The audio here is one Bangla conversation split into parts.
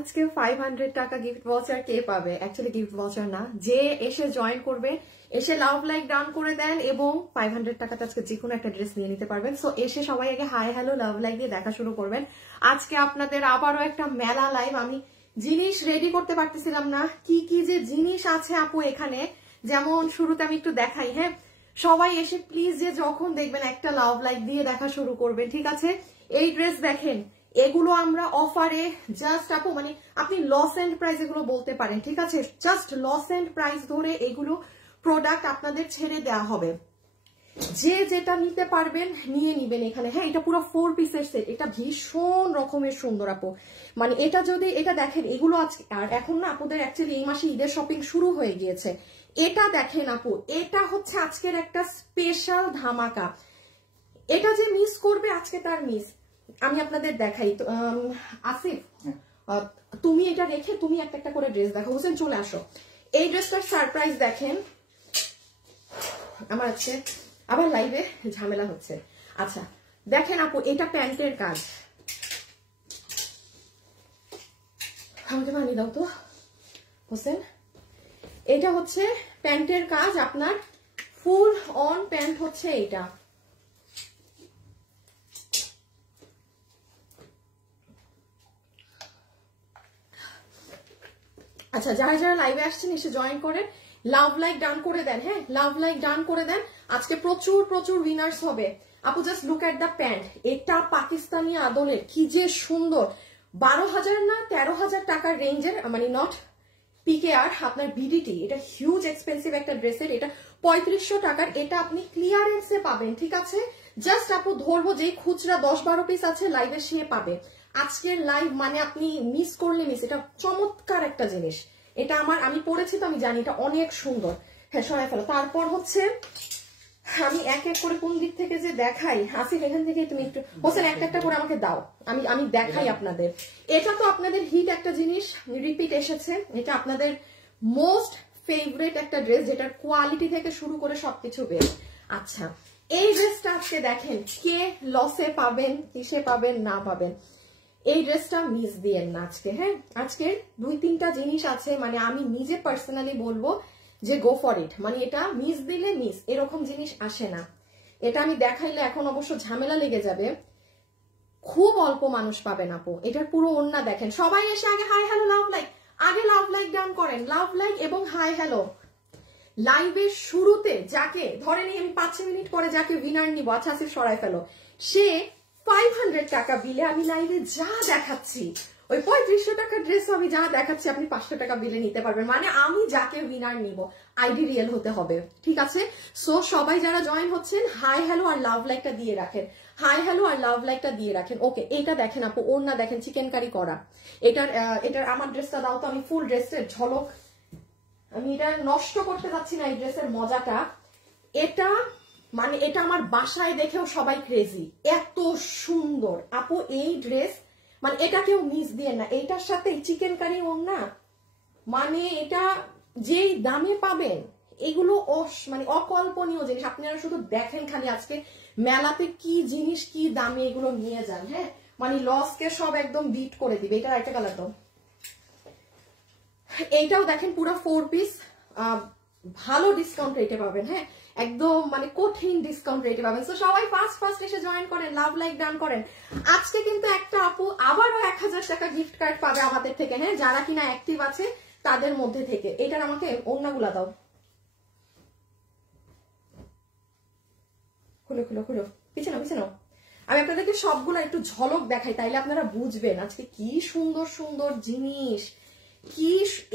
আজকে 500 টাকা গিফট ভাউচার কে পাবে? অ্যাকচুয়ালি গিফট ভাউচার না, যে এসে জয়েন করবে, এসে লাভ লাইক ডান করে দেন এবং 500 টাকাতে আজকে যে কোনো একটা ড্রেস নিয়ে নিতে পারবেন। সো এসে সবাই আগে হাই হ্যালো লাভ লাইক দিয়ে দেখা শুরু করবেন। আজকে আপনাদের আবারও একটা মেলা লাইভ। আমি জিনিস রেডি করতে পারতেছিলাম না, কি কি যে জিনিস আছে আপু এখানে। যেমন শুরুতে আমি একটু দেখাই, হ্যাঁ সবাই এসে প্লিজ যে যখন দেখবেন একটা লাভ লাইক দিয়ে দেখা শুরু করবেন, ঠিক আছে? এই ড্রেস দেখেন, এগুলো আমরা অফারে জাস্ট আপু মানে আপনি লস এন্ড প্রাইস এগুলো বলতে পারেন, ঠিক আছে? জাস্ট লস এন্ড প্রাইস ধরে এগুলো প্রোডাক্ট আপনাদের ছেড়ে দেওয়া হবে। যে যেটা নিতে পারবেন নিয়ে নিবেন এখানে। হ্যাঁ এটা পুরো 4 পিসের সেট, এটা ভীষণ রকমের সুন্দর আপু। মানে এটা যদি এটা দেখেন, এগুলো আজকে আর এখন না আপুদের অ্যাকচুয়ালি এই মাসে ঈদের শপিং শুরু হয়ে গিয়েছে। এটা দেখেন আপু, এটা হচ্ছে আজকের একটা স্পেশাল ধামাকা। এটা যে মিস করবে আজকে তার মিস। আমি আপনাদের দেখাই। আসিফ তুমি এটা রেখে তুমি একটা একটা করে ড্রেস দেখো। হোসেন চলে আসো। এই ড্রেসটার সারপ্রাইজ দেখেন। আমার আছে আবার লাইভে ঝামেলা হচ্ছে। আচ্ছা দেখেন আপু, এটা প্যান্টের কাজ। আমাকে বানিয়ে দাও তো হোসেন। এটা হচ্ছে প্যান্টের কাজ, আপনার ফুল অন প্যান্ট হচ্ছে এটা। আচ্ছা যারা যারা লাইভে আসছেন এসে জয়েন করেন, লাভ লাইক ডান করে দেন। হ্যাঁ লাভ লাইক ডান করে দেন। আজকে প্রচুর প্রচুর উইনার্স হবে আপু। Just look at the pant. এটা পাকিস্তানি আদলের, কি যে সুন্দর। 12,000 না 13,000 টাকার রেঞ্জের, মানে নট পিকেআর, আপনার বিডিটি। এটা হিউজ এক্সপেন্সিভ একটা ড্রেসের। এটা 3500 টাকার। এটা আপনি ক্লিয়ারেন্সে পাবেন, ঠিক আছে? জাস্ট আপু ধরবো যে খুচরা 10-12 পিস আছে লাইভে, সে পাবে আজকের লাইভ। মানে আপনি মিস করলে মিস। এটা চমৎকার একটা জিনিস। এটা আমি পড়েছি তো আমি জানি এটা অনেক সুন্দর। হ্যাঁ সরাই ফেলো। তারপর হচ্ছে আমি এক এক করে কোন দিক থেকে যে দেখাই। আসিফ এখান থেকে তুমি একটু, হোসেন একটা একটা করে আমাকে দাও, আমি দেখাই আপনাদের। এটা তো আপনাদের হিট একটা জিনিস, রিপিট এসেছে। এটা আপনাদের মোস্ট ফেভারিট একটা ড্রেস, যেটার কোয়ালিটি থেকে শুরু করে সবকিছু বেশ। আচ্ছা এই ড্রেসটা আজকে দেখেন, কে লসে পাবেন, কিসে পাবেন না পাবেন, এই ড্রেসটা মিস দিয়েন না আজকে। হ্যাঁ আজকে 2-3টা জিনিস আছে, মানে আমি নিজে পার্সোনালি বলবো যে গো ফর ইট। মানে এটা মিস দিলে মিস, এরকম জিনিস আসে না। এটা আমি দেখাইলে এখন অবশ্য ঝামেলা লেগে যাবে, খুব অল্প মানুষ পাবেন আপু। এটার পুরো ওন্না দেখেন। সবাই এসে আগে হাই হ্যালো লাভ লাইক, আগে লাভ লাইক ডান করেন। লাভ লাইক এবং হাই হ্যালো। লাইভের শুরুতে যাকে ধরে নিই আমি 5 মিনিট পরে যাকে উইনার নিব, আচ্ছা আসিফ সরাই ফেলো, সে 500 টাকা বিলে আমি লাইভে যা দেখাচ্ছি, ওই 3500 টাকার ড্রেস আমি যা দেখাচ্ছি আপনি 500 টাকা বিলে নিতে পারবেন। মানে আমি যাকে উইনার নিব আইডি রিয়েল হতে হবে, ঠিক আছে? সো সবাই যারা জয়েন হচ্ছেন হাই হ্যালো আর লাভ লাইকটা দিয়ে রাখেন। হাই হ্যালো আর লাভ লাইকটা দিয়ে রাখেন। ওকে এটা দেখেন আপু, ওড়না দেখেন চিকেন কারি করা। এটার আমার ড্রেসটা দাও তো, আমি ফুল ড্রেসের ঝলক, আমি এটা নষ্ট করতে যাচ্ছি না এই ড্রেসের মজাটা। এটা মানে এটা আমার বাসায় দেখেও সবাই ক্রেজি, এত সুন্দর আপু এই ড্রেস। মানে এটা কেউ মিস দিয়ে না। এইটার সাথে চিকেন কারি ওড়না, মানে এটা যেই দামে পাবেন এগুলো মানে অকল্পনীয় জিনিস। আপনারা শুধু দেখেন খালি আজকে মেলাতে কি জিনিস কি দামে এগুলো নিয়ে যান। হ্যাঁ মানে লসকে সব একদম বিট করে দিবে। এটা একটা কালার তো, এইটাও দেখেন পুরো 4 পিস, ভালো ডিসকাউন্ট রেটে পাবেন। হ্যাঁ একদম মানে কঠিন ডিসকাউন্ট রেটে পাবেন। তো সবাই ফার্স্ট এসে জয়েন করেন, লাভ লাইক ডান করেন। আজকে কিন্তু একটা আপু আবারও 1000 টাকা গিফট কার্ড পাবে আমাদের থেকে। হ্যাঁ যারা কিনা অ্যাক্টিভ আছে তাদের মধ্যে থেকে। এটার আমাকে ওড়নাগুলা দাও, খুলো খুলো খুলো, পিছনে পিছনে। আমি আপনাদেরকে সবগুলো একটু ঝলক দেখাই, তাইলে আপনারা বুঝবেন আজকে কি সুন্দর সুন্দর জিনিস। কি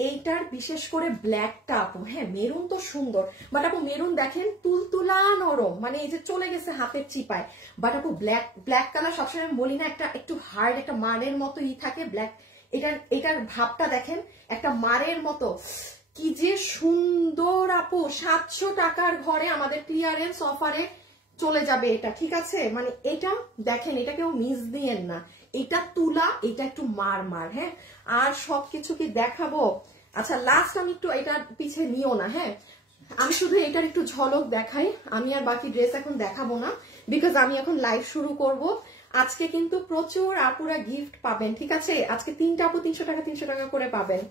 এইটার বিশেষ করে ব্ল্যাকটা আপু, হ্যাঁ মেরুন তো সুন্দর, বাট আপু মেরুন দেখেন তুলতুলা নরম, মানে এই যে চলে গেছে হাতের চিপায়। বাট আপু ব্ল্যাক কালার সবসময় বলি না একটা একটু হার্ড, একটা মারের মতো থাকে ব্ল্যাক। এটার ভাবটা দেখেন একটা মারের মতো, কি যে সুন্দর আপু। 700 টাকার ঘরে আমাদের ক্লিয়ারেন্স অফারে চলে যাবে এটা, ঠিক আছে? মানে এটা দেখেন, এটা কেউ মিস দিয়েন না। এটা তুলা, এটা একটু মার। হ্যাঁ আর সবকিছু কি দেখাবো? আচ্ছা লাস্ট আমি একটু এটা পিছে নিও না। হ্যাঁ আমি শুধু এটার একটু ঝলক দেখাই, আমি আর বাকি ড্রেস এখন দেখাবো না, বিকজ আমি এখন লাইভ শুরু করব। আজকে কিন্তু প্রচুর আপুরা গিফট পাবেন, ঠিক আছে? আজকে 3টা আপু 300 টাকা করে পাবেন।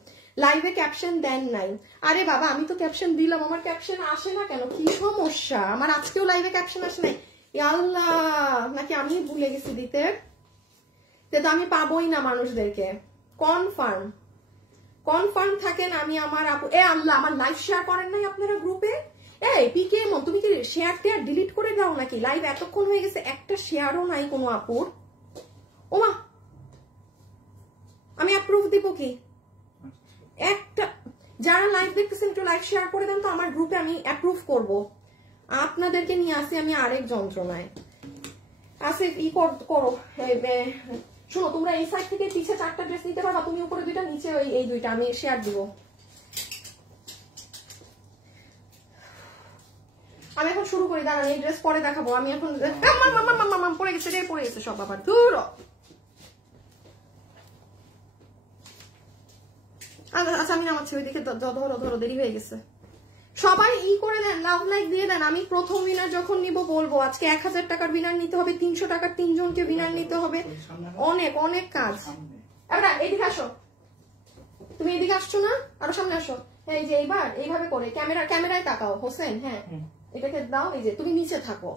লাইভে ক্যাপশন দেন নাই। আরে বাবা, আমি তো ক্যাপশন দিলাম, আমার ক্যাপশন আসে না কেন? কি সমস্যা? আমার আজকেও লাইভে ক্যাপশন আসে নাই। আল্লাহ, নাকি আমি ভুলে গেছি দিতে? তো আমি পাবোই না মানুষদেরকে। কনফার্ম থাকেন। আমি আমার আপু, এ আল্লাহ, আমার লাইভ শেয়ার করেন নাই আপনারা গ্রুপে? এই পিকে মন, তুমি কি শেয়ার টেয়ার ডিলিট করে দাও নাকি? লাইভ এতক্ষণ হয়ে গেছে, একটা শেয়ারও নাই কোনো আপুর। ওমা, আমি অ্যাপ্রুভ দিব কি? একটা, যারা লাইভ দেখতেছেন একটু লাইভ শেয়ার করে দেন তো আমার গ্রুপে, আমি অ্যাপ্রুভ করব। আপনাদেরকে নিয়ে আসি আমি আরেক যন্ত্রণায়। আসে ই করো। শোনো, তোমরা এই সাইড থেকে পিছে 4টা ড্রেস নিতে পারবা, তুমি উপরে 2টা, নিচে এই 2টা। আমি শেয়ার দিব। আমি এখন শুরু করি, দাঁড়ান, এই ড্রেস পরে দেখাবো। আমি এখন পড়ে গেছে সব আবার। দূর, আচ্ছা আমি নামাচ্ছি, ওইদিকে ধরো, দেরি হয়ে গেছে। সবাই ই করে দেন, লাভ লাইক দিয়ে দেন। আমি প্রথম উইনার যখন নিব বলবো। আজকে 1000 টাকার উইনার নিতে হবে, 300 টাকার 3 জনকে উইনার নিতে হবে। অনেক কাজ। এবার এদিকে আসো, তুমি এদিকে আসছো না? আরো সামনে আসো। এই যে এইবার এইভাবে করে ক্যামেরায় তাকাও হোসেন। হ্যাঁ, এটাকে দাও। এই যে তুমি নিচে থাকো,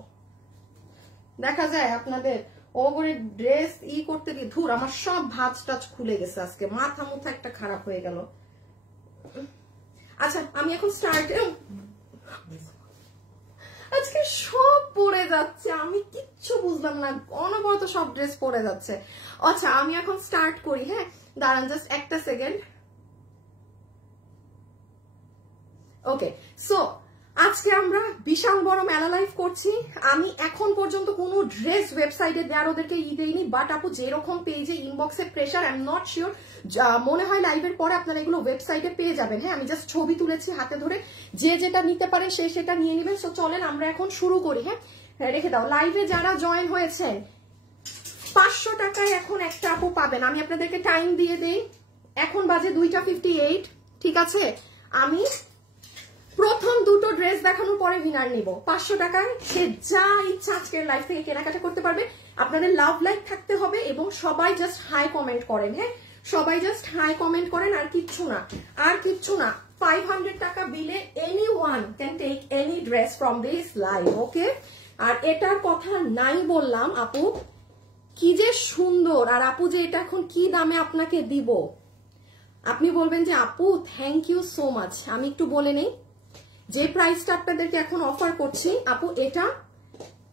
দেখা যায় আপনাদের। ও করে ড্রেস ই করতে গিয়ে ধুর, আমার সব ভাঁজ টাজ খুলে গেছে। আজকে মাথা মুথা একটা খারাপ হয়ে গেল। আচ্ছা, আমি এখন স্টার্ট। আজকে সব পরে যাচ্ছে, আমি কিচ্ছু বুঝলাম না, অনবরত সব ড্রেস পরে যাচ্ছে। আচ্ছা, আমি এখন স্টার্ট করি। হ্যাঁ, দাঁড়ান জাস্ট একটা সেকেন্ড। ওকে, সো আজকে আমরা বিশাল বড় মেলা লাইভ করছি। আমি এখন পর্যন্ত কোনো ড্রেস ওয়েবসাইটে দেওয়ার ওদেরকে দেইনি, বাট আপু যেরকম পেজে ইনবক্সে pressure, I am not sure, মনে হয় লাইভের পরে আপনারা এগুলো ওয়েবসাইটে পেয়ে যাবেন। হ্যাঁ, আমি জাস্ট ছবি তুলেছি হাতে ধরে, যে যেটা নিতে পারেন সে সেটা নিয়ে নেবেন। সো চলেন আমরা এখন শুরু করি। হ্যাঁ, রেখে দাও। লাইভে যারা জয়েন হয়েছেন 500 টাকায় এখন একটা আপু পাবেন। আমি আপনাদেরকে টাইম দিয়ে দেই, এখন বাজে 2:58, ঠিক আছে? আমি প্রথম 2টো ড্রেস দেখানোর পরে উইনার নিব 500 টাকায়। সে যা ইচ্ছা আজকের লাইভ থেকে কেনাকাটা করতে পারবে। আপনাদের লাভ লাইক থাকতে হবে এবং সবাই জাস্ট হাই কমেন্ট করেন। হ্যাঁ, সবাই জাস্ট হাই কমেন্ট করেন, আর কিচ্ছু না। 500 টাকা বিলে anyone can take any dress from this live. Okay, আর এটার কথা নাই বললাম আপু, কি যে সুন্দর। আর আপু যে এটা এখন কি দামে আপনাকে দিব, আপনি বলবেন যে আপু থ্যাংক ইউ সো মাচ। আমি একটু বলে নেই যে প্রাইসটা আপনাদেরকে এখন অফার করছি আপু, এটা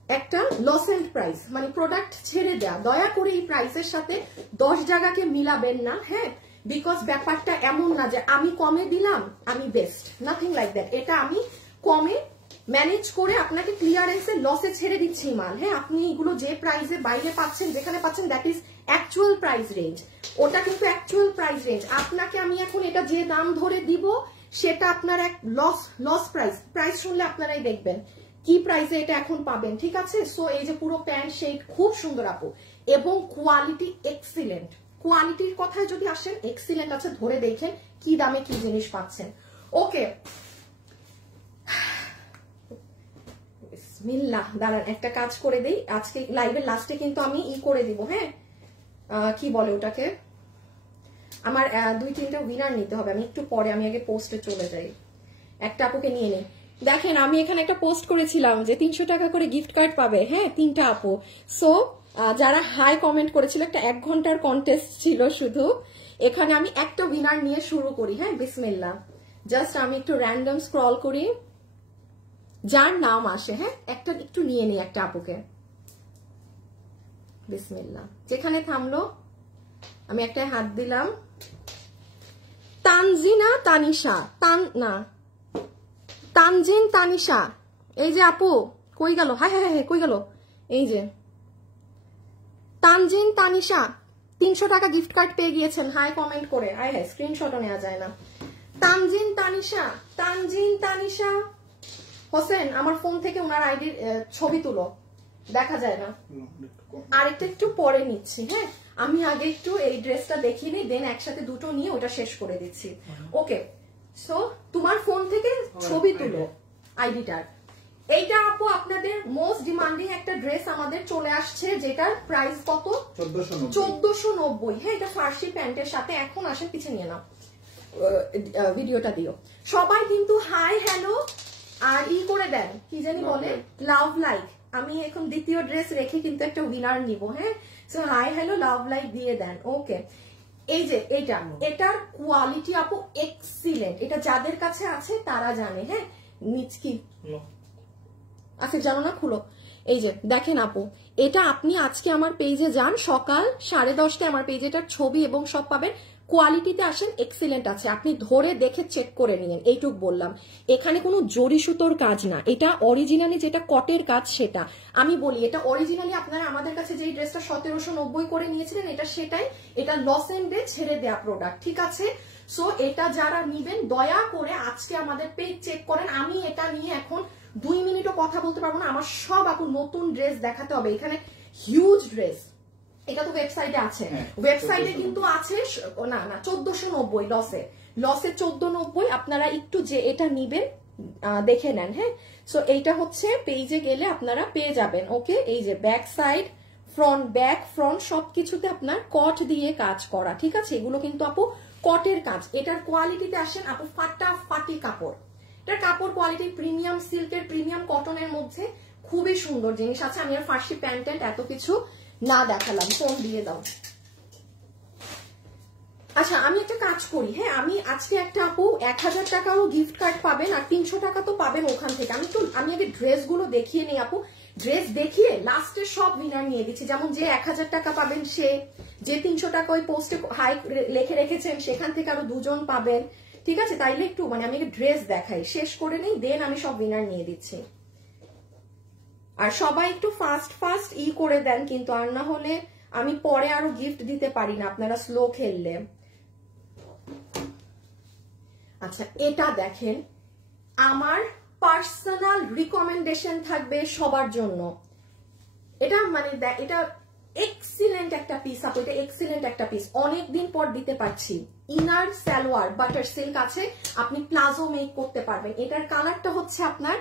একটা লস এন্ড প্রাইস, মানে প্রোডাক্ট ছেড়ে দেয়া। দয়া করে এই প্রাইসের সাথে 10 জায়গাকে মিলাবেন না। হ্যাঁ, বিকজ ব্যাপারটা এমন না যে আমি কমে দিলাম আমি বেস্ট, নাথিং লাইক দ্যাট। এটা আমি কমে ম্যানেজ করে আপনাকে ক্লিয়ারেন্সে লসে ছেড়ে দিচ্ছি মাল। হ্যাঁ, আপনি এগুলো যে প্রাইসে বাইরে পাচ্ছেন, যেখানে পাচ্ছেন, that is actual price range. ওটা কিন্তু অ্যাকচুয়াল প্রাইস রেঞ্জ। আপনাকে আমি এখন এটা যে দাম ধরে দিব সেটা আপনার এক লস প্রাইস শুনলে আপনারাই দেখবেন কি প্রাইসে এটা এখন পাবেন, ঠিক আছে? সো এই যে পুরো প্যান্ট শেড খুব সুন্দর আপু, এবং কোয়ালিটি এক্সিলেন্ট। কোয়ালিটির কথায় যদি আসেন, এক্সিলেন্ট আছে, ধরে দেখেন কি দামে কি জিনিস পাচ্ছেন। ওকে, বিসমিল্লাহ। দাঁড়ান একটা কাজ করে দেই, আজকে লাইভের লাস্টে কিন্তু আমি ই করে দিব। হ্যাঁ, কি বলে ওটাকে, আমার 2-3টা উইনার নিতে হবে। আমি একটু পরে, আমি আগে পোস্টে চলে যাই, একটা আপুকে নিয়ে নিই। দেখেন আমি এখানে একটা পোস্ট করেছিলাম যে 300 টাকা করে গিফট কার্ড পাবে। হ্যাঁ, 3টা আপু। সো যারা হাই কমেন্ট করেছিল, একটা 1 ঘন্টার কন্টেস্ট ছিল শুধু। এখানে আমি একটা উইনার নিয়ে শুরু করি। হ্যাঁ, বিসমিল্লাহ। জাস্ট আমি একটু র্যান্ডম স্ক্রল করি, যার নাম আসে। হ্যাঁ, একটা একটু নিয়ে নিই একটা আপুকে। বিসমিল্লাহ। যেখানে থামলো আমি একটা হাত দিলাম। তানজিনা তানিশা, তানজিন তানিশা। এই যে আপু কই গেল? হ্যাঁ হ্যাঁ হ্যাঁ, কই গেল? এই যে তানজিন তানিশা 300 টাকা গিফট কার্ড পেয়ে গিয়েছেন হাই কমেন্ট করে। আয় হ্যাঁ, স্ক্রিনশটও নেওয়া যায় না। তানজিন তানিশা হোসেন, আমার ফোন থেকে ওনার আইডির ছবি তুলো, দেখা যায় না। আরেকটা একটু পরে নিচ্ছি। হ্যাঁ, আমি আগে একটু এই ড্রেসটা দেখিয়ে নিই, দেন একসাথে দুটো নিয়ে ওটা শেষ করে দিচ্ছি। ওকে, সো তোমার ফোন থেকে ছবি তুলো আইডিটার। এইটা আপু আপনাদের মোস্ট ডিমান্ডিং একটা ড্রেস আমাদের চলে আসছে, যেটার প্রাইস কত? 1490। হ্যাঁ, এটা ফার্সি প্যান্টের সাথে। এখন আসেন পিছে নিয়ে নাও, ভিডিওটা দিও। সবাই কিন্তু হাই হ্যালো আর ই করে দেন, কি জানি বলে, লাভ লাইক। আমি এখন দ্বিতীয় ড্রেস রেখে কিন্তু একটা উইনার নিব। হ্যাঁ, so hi hello love like দিয়ে দেন। ওকে, এই যে এটার কোয়ালিটি আপু এক্সিলেন্ট। এটা যাদের কাছে আছে তারা জানে। হ্যাঁ, নিচকি আচ্ছা জানো না, খুলো। এই যে দেখেন আপু, এটা আপনি আজকে আমার পেজে যান, সকাল 10:30টায় আমার পেজে এটার ছবি এবং সব পাবেন। কোয়ালিটিতে আসেন, এক্সিলেন্ট আছে, আপনি ধরে দেখে চেক করে নিন। এইটুক বললাম, এখানে কোনো জরি সুতোর কাজ না, এটা অরিজিনালি যেটা কটের কাজ সেটা। আমি বলি এটা অরিজিনালি আপনারা আমাদের কাছে যেই ড্রেসটা 1790 করে নিয়েছিলেন, এটা সেটাই। এটা লস এন্ডে ছেড়ে দেয়া প্রোডাক্ট, ঠিক আছে? সো এটা যারা নিবেন দয়া করে আজকে আমাদের পেজ চেক করেন। আমি এটা নিয়ে এখন 2 মিনিটও কথা বলতে পারবো না, আমার সব আপু নতুন ড্রেস দেখাতে হবে। এখানে হিউজ ড্রেস, এটা তো ওয়েবসাইটে আছে, ওয়েবসাইটে কিন্তু আছে না 1490 লসে 1490। আপনারা একটু যে এটা নিবেন দেখে নেন। হ্যাঁ, সো এইটা হচ্ছে পেজে গেলে আপনারা পেয়ে যাবেন। ওকে, এই যে back side, front, back front সবকিছুতে আপনার কট দিয়ে কাজ করা, ঠিক আছে? এগুলো কিন্তু আপু কটের কাজ। এটার কোয়ালিটিতে আসেন আপু, ফাটাফাটি কাপড়। এটার কাপড় কোয়ালিটি প্রিমিয়াম সিল্কের, প্রিমিয়াম কটনের মধ্যে খুবই সুন্দর জিনিস আছে। আমি আর ফার্সি প্যান্ট এত কিছু না দেখালাম, ফোন দিয়ে দাও। আচ্ছা, আমি একটা কাজ করি। হ্যাঁ, আমি আজকে একটা আপু 1000 টাকাও গিফট কার্ড পাবেন, আর 300 টাকা তো পাবেন ওখান থেকে। আমি আগে ড্রেসগুলো দেখিয়ে নেই আপু, ড্রেস দেখিয়ে লাস্টে সব উইনার নিয়ে দিচ্ছি। যেমন যে 1000 টাকা পাবেন, সে যে 300 টাকা ওই পোস্টে হাই লিখে রেখেছেন, সেখান থেকে আরো 2 জন পাবেন, ঠিক আছে? তাইলে একটু আমি ড্রেস দেখাই, শেষ করে নেই, দেন আমি সব উইনার নিয়ে দিচ্ছি। আর সবাই একটু ফাস্ট ফাস্ট করে দেন কিন্তু, আর না হলে আমি পরে আরো গিফট দিতে পারি না আপনারা স্লো খেললে। আচ্ছা, এটা দেখেন, আমার পার্সোনাল রিকমেন্ডেশন থাকবে সবার জন্য। এটা এটা এক্সিলেন্ট একটা পিস আপু, এটা এক্সিলেন্ট একটা পিস, অনেকদিন পর দিতে পারছি। ইনার সালোয়ার বাটার সিল্ক আছে, আপনি প্লাজো মেক করতে পারবেন। এটার কালারটা হচ্ছে আপনার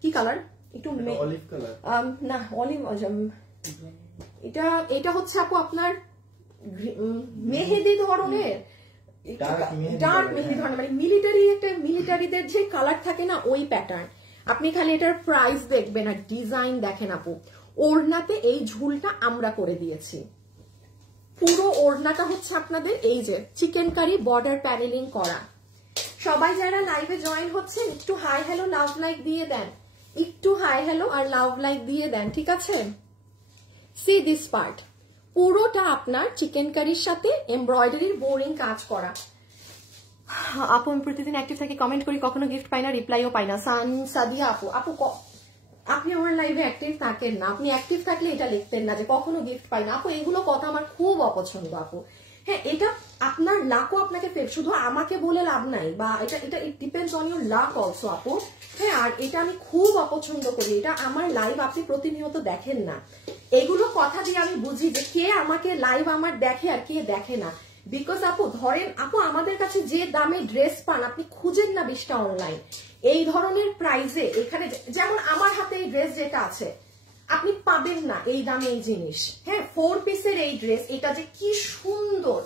কি কালার? একটু অলিভ কালার না, অলিভ, এটা হচ্ছে আপু আপনার মেহেদি ধরনের, ডার্ক মেহেদি ধরনের, মিলিটারিদের যে কালার থাকে না, ওই প্যাটার্ন। আপনি খালি এটার প্রাইস দেখবেন আর ডিজাইন দেখেন আপু। ওড়নাতে এই ঝুলটা আমরা করে দিয়েছি, পুরো ওড়নাটা হচ্ছে আপনাদের এই যে চিকেন কারি বর্ডার প্যানেলিং করা। সবাই যারা লাইভে জয়েন হচ্ছেন একটু হাই হ্যালো লাভ লাইক দিয়ে দেন, একটু হাই হ্যালো আর লাভ লাইক দিয়ে দেন, ঠিক আছে? সি দিস পার্ট, পুরোটা আপনার চিকেন কারির সাথে এমব্রয়ডারির বোরিং কাজ করা। আপু আমি প্রতিদিন অ্যাক্টিভ থাকি, কমেন্ট করি, কখনো গিফট পাই না, রিপ্লাইও পাই না। সাদিয়া আপু, আপনি আমার লাইভে অ্যাক্টিভ থাকেন না, আপনি অ্যাক্টিভ থাকলে এটা লিখতেন না যে কখনো গিফট পাই না। আপু এগুলো কথা আমার খুব অপছন্দ আপু। হ্যাঁ, এটা আপনার লাকও আপনাকে শুধু আমাকে বলে লাভ নাই, বা এটা it depends on your lakh also আপু। হ্যাঁ, আর এটা আমি খুব অপছন্দ করি, এটা আমার লাইভ আপনি প্রতিনিয়ত দেখেন না। এগুলো কথা দিয়ে আমি বুঝি যে কে আমাকে লাইভ আমার দেখে আর কে দেখে না। বিকজ আপু ধরেন আপু, আমাদের কাছে যে দামে ড্রেস পান আপনি খুঁজেন না 20টা অনলাইন এই ধরনের প্রাইসে। এখানে যেমন আমার হাতে এই ড্রেস যেটা আছে, আপনি পাবেন না এই দামে এই জিনিস। হ্যাঁ, 4 পিসের এই ড্রেস, এটা যে কি সুন্দর,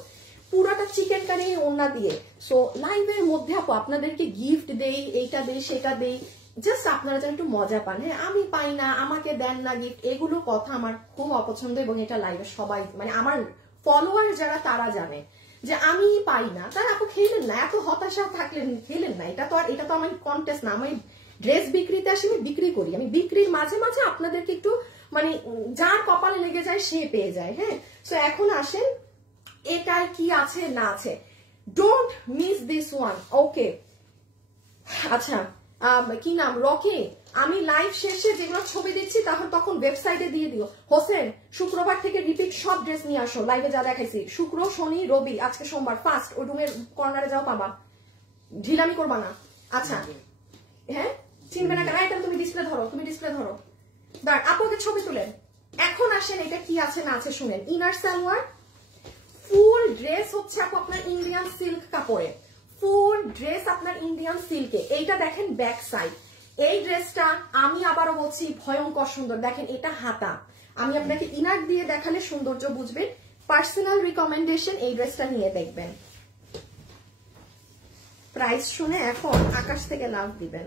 পুরোটা চিকেন কারি ওড়না দিয়ে। সো লাইভের মধ্যে আপু আপনাদেরকে গিফট দেই, এইটা দেই সেটা দেই, জাস্ট আপনারা যেন একটু মজা পান। হ্যাঁ, আমি পাই না, আমাকে দেন না গিফট, এগুলো কথা আমার খুব অপছন্দ। এবং এটা লাইভে সবাই আমার ফলোয়ার যারা তারা জানে যে আমি পাই না, তারা আপু খেলেন না, এত হতাশা থাকলেন খেলেন না। এটা তো আমার কন্টেস্ট না, আমি ড্রেস বিক্রিতে আসি, আমি বিক্রি করি। আমি বিক্রির মাঝে মাঝে আপনাদেরকে একটু যার কপালে লেগে যায় সে পেয়ে যায়। হ্যাঁ, সো এখন আসেন এটার কি আছে না আছে, ডোন্ট মিস দিস ওয়ান। ওকে, আচ্ছা কি নাম, রকি, আমি লাইভ শেষে যেগুলো ছবি দিচ্ছি তখন ওয়েবসাইটে দিয়ে দিও। হোসেন, শুক্রবার থেকে রিপিট সব ড্রেস নিয়ে আসো, লাইভে যা দেখাইছি, শুক্র শনি রবি, আজকে সোমবার, ফার্স্ট ওই রুমের কর্নারে যাও পাবা, ঢিলামি করবা না। আচ্ছা, হ্যাঁ চিনবে না কেন? এটা তুমি ডিসপ্লে ধরো, দাঁড় আপুকে ছবি তুলেন। এখন আসেন এটা কি আছে না আছে শুনেন। ইনার সালোয়ার ফুল ড্রেস হচ্ছে আপু আপনার ইন্ডিয়ান সিল্ক কাপড়ে, ফুল ড্রেস আপনার ইন্ডিয়ান সিল্কে। এইটা দেখেন ব্যাক সাইড, এই ড্রেসটা আমি আবারও বলছি ভয়ঙ্কর সুন্দর। দেখেন এটা হাতা, আমি আপনাকে ইনার দিয়ে দেখালে সৌন্দর্য বুঝবেন। পার্সোনাল রিকমেন্ডেশন, এই ড্রেসটা নিয়ে দেখবেন। প্রাইস শুনে এখন আকাশ থেকে লাভ দিবেন।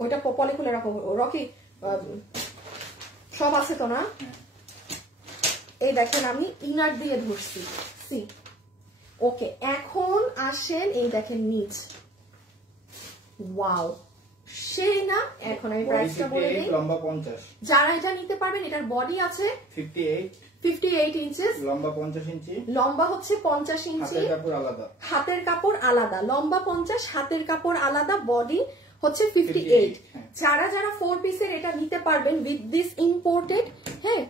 ওইটা পলে খুলে রাখো রকি, সব আছে তো না? এই দেখেন আমি ইনার দিয়ে ধরছি। সি ওকে, এখন আসেন এই দেখেন নিচ। ওয়াও, সেই না? এখন আমি প্রাইসটা বলে দিই। লম্বা 50, যারা এটা নিতে পারবেন, এটার বডি আছে 58 ইঞ্চেস, লম্বা 50 ইঞ্চি, লম্বা হচ্ছে 50 ইঞ্চি, হাতের কাপড় আলাদা, হাতের কাপড় আলাদা, লম্বা 50, হাতের কাপড় আলাদা, বডি হচ্ছে 58। যারা যারা 4 পিসের এটা নিতে পারবেন উইথ দিস ইম্পোর্টেড, হ্যাঁ,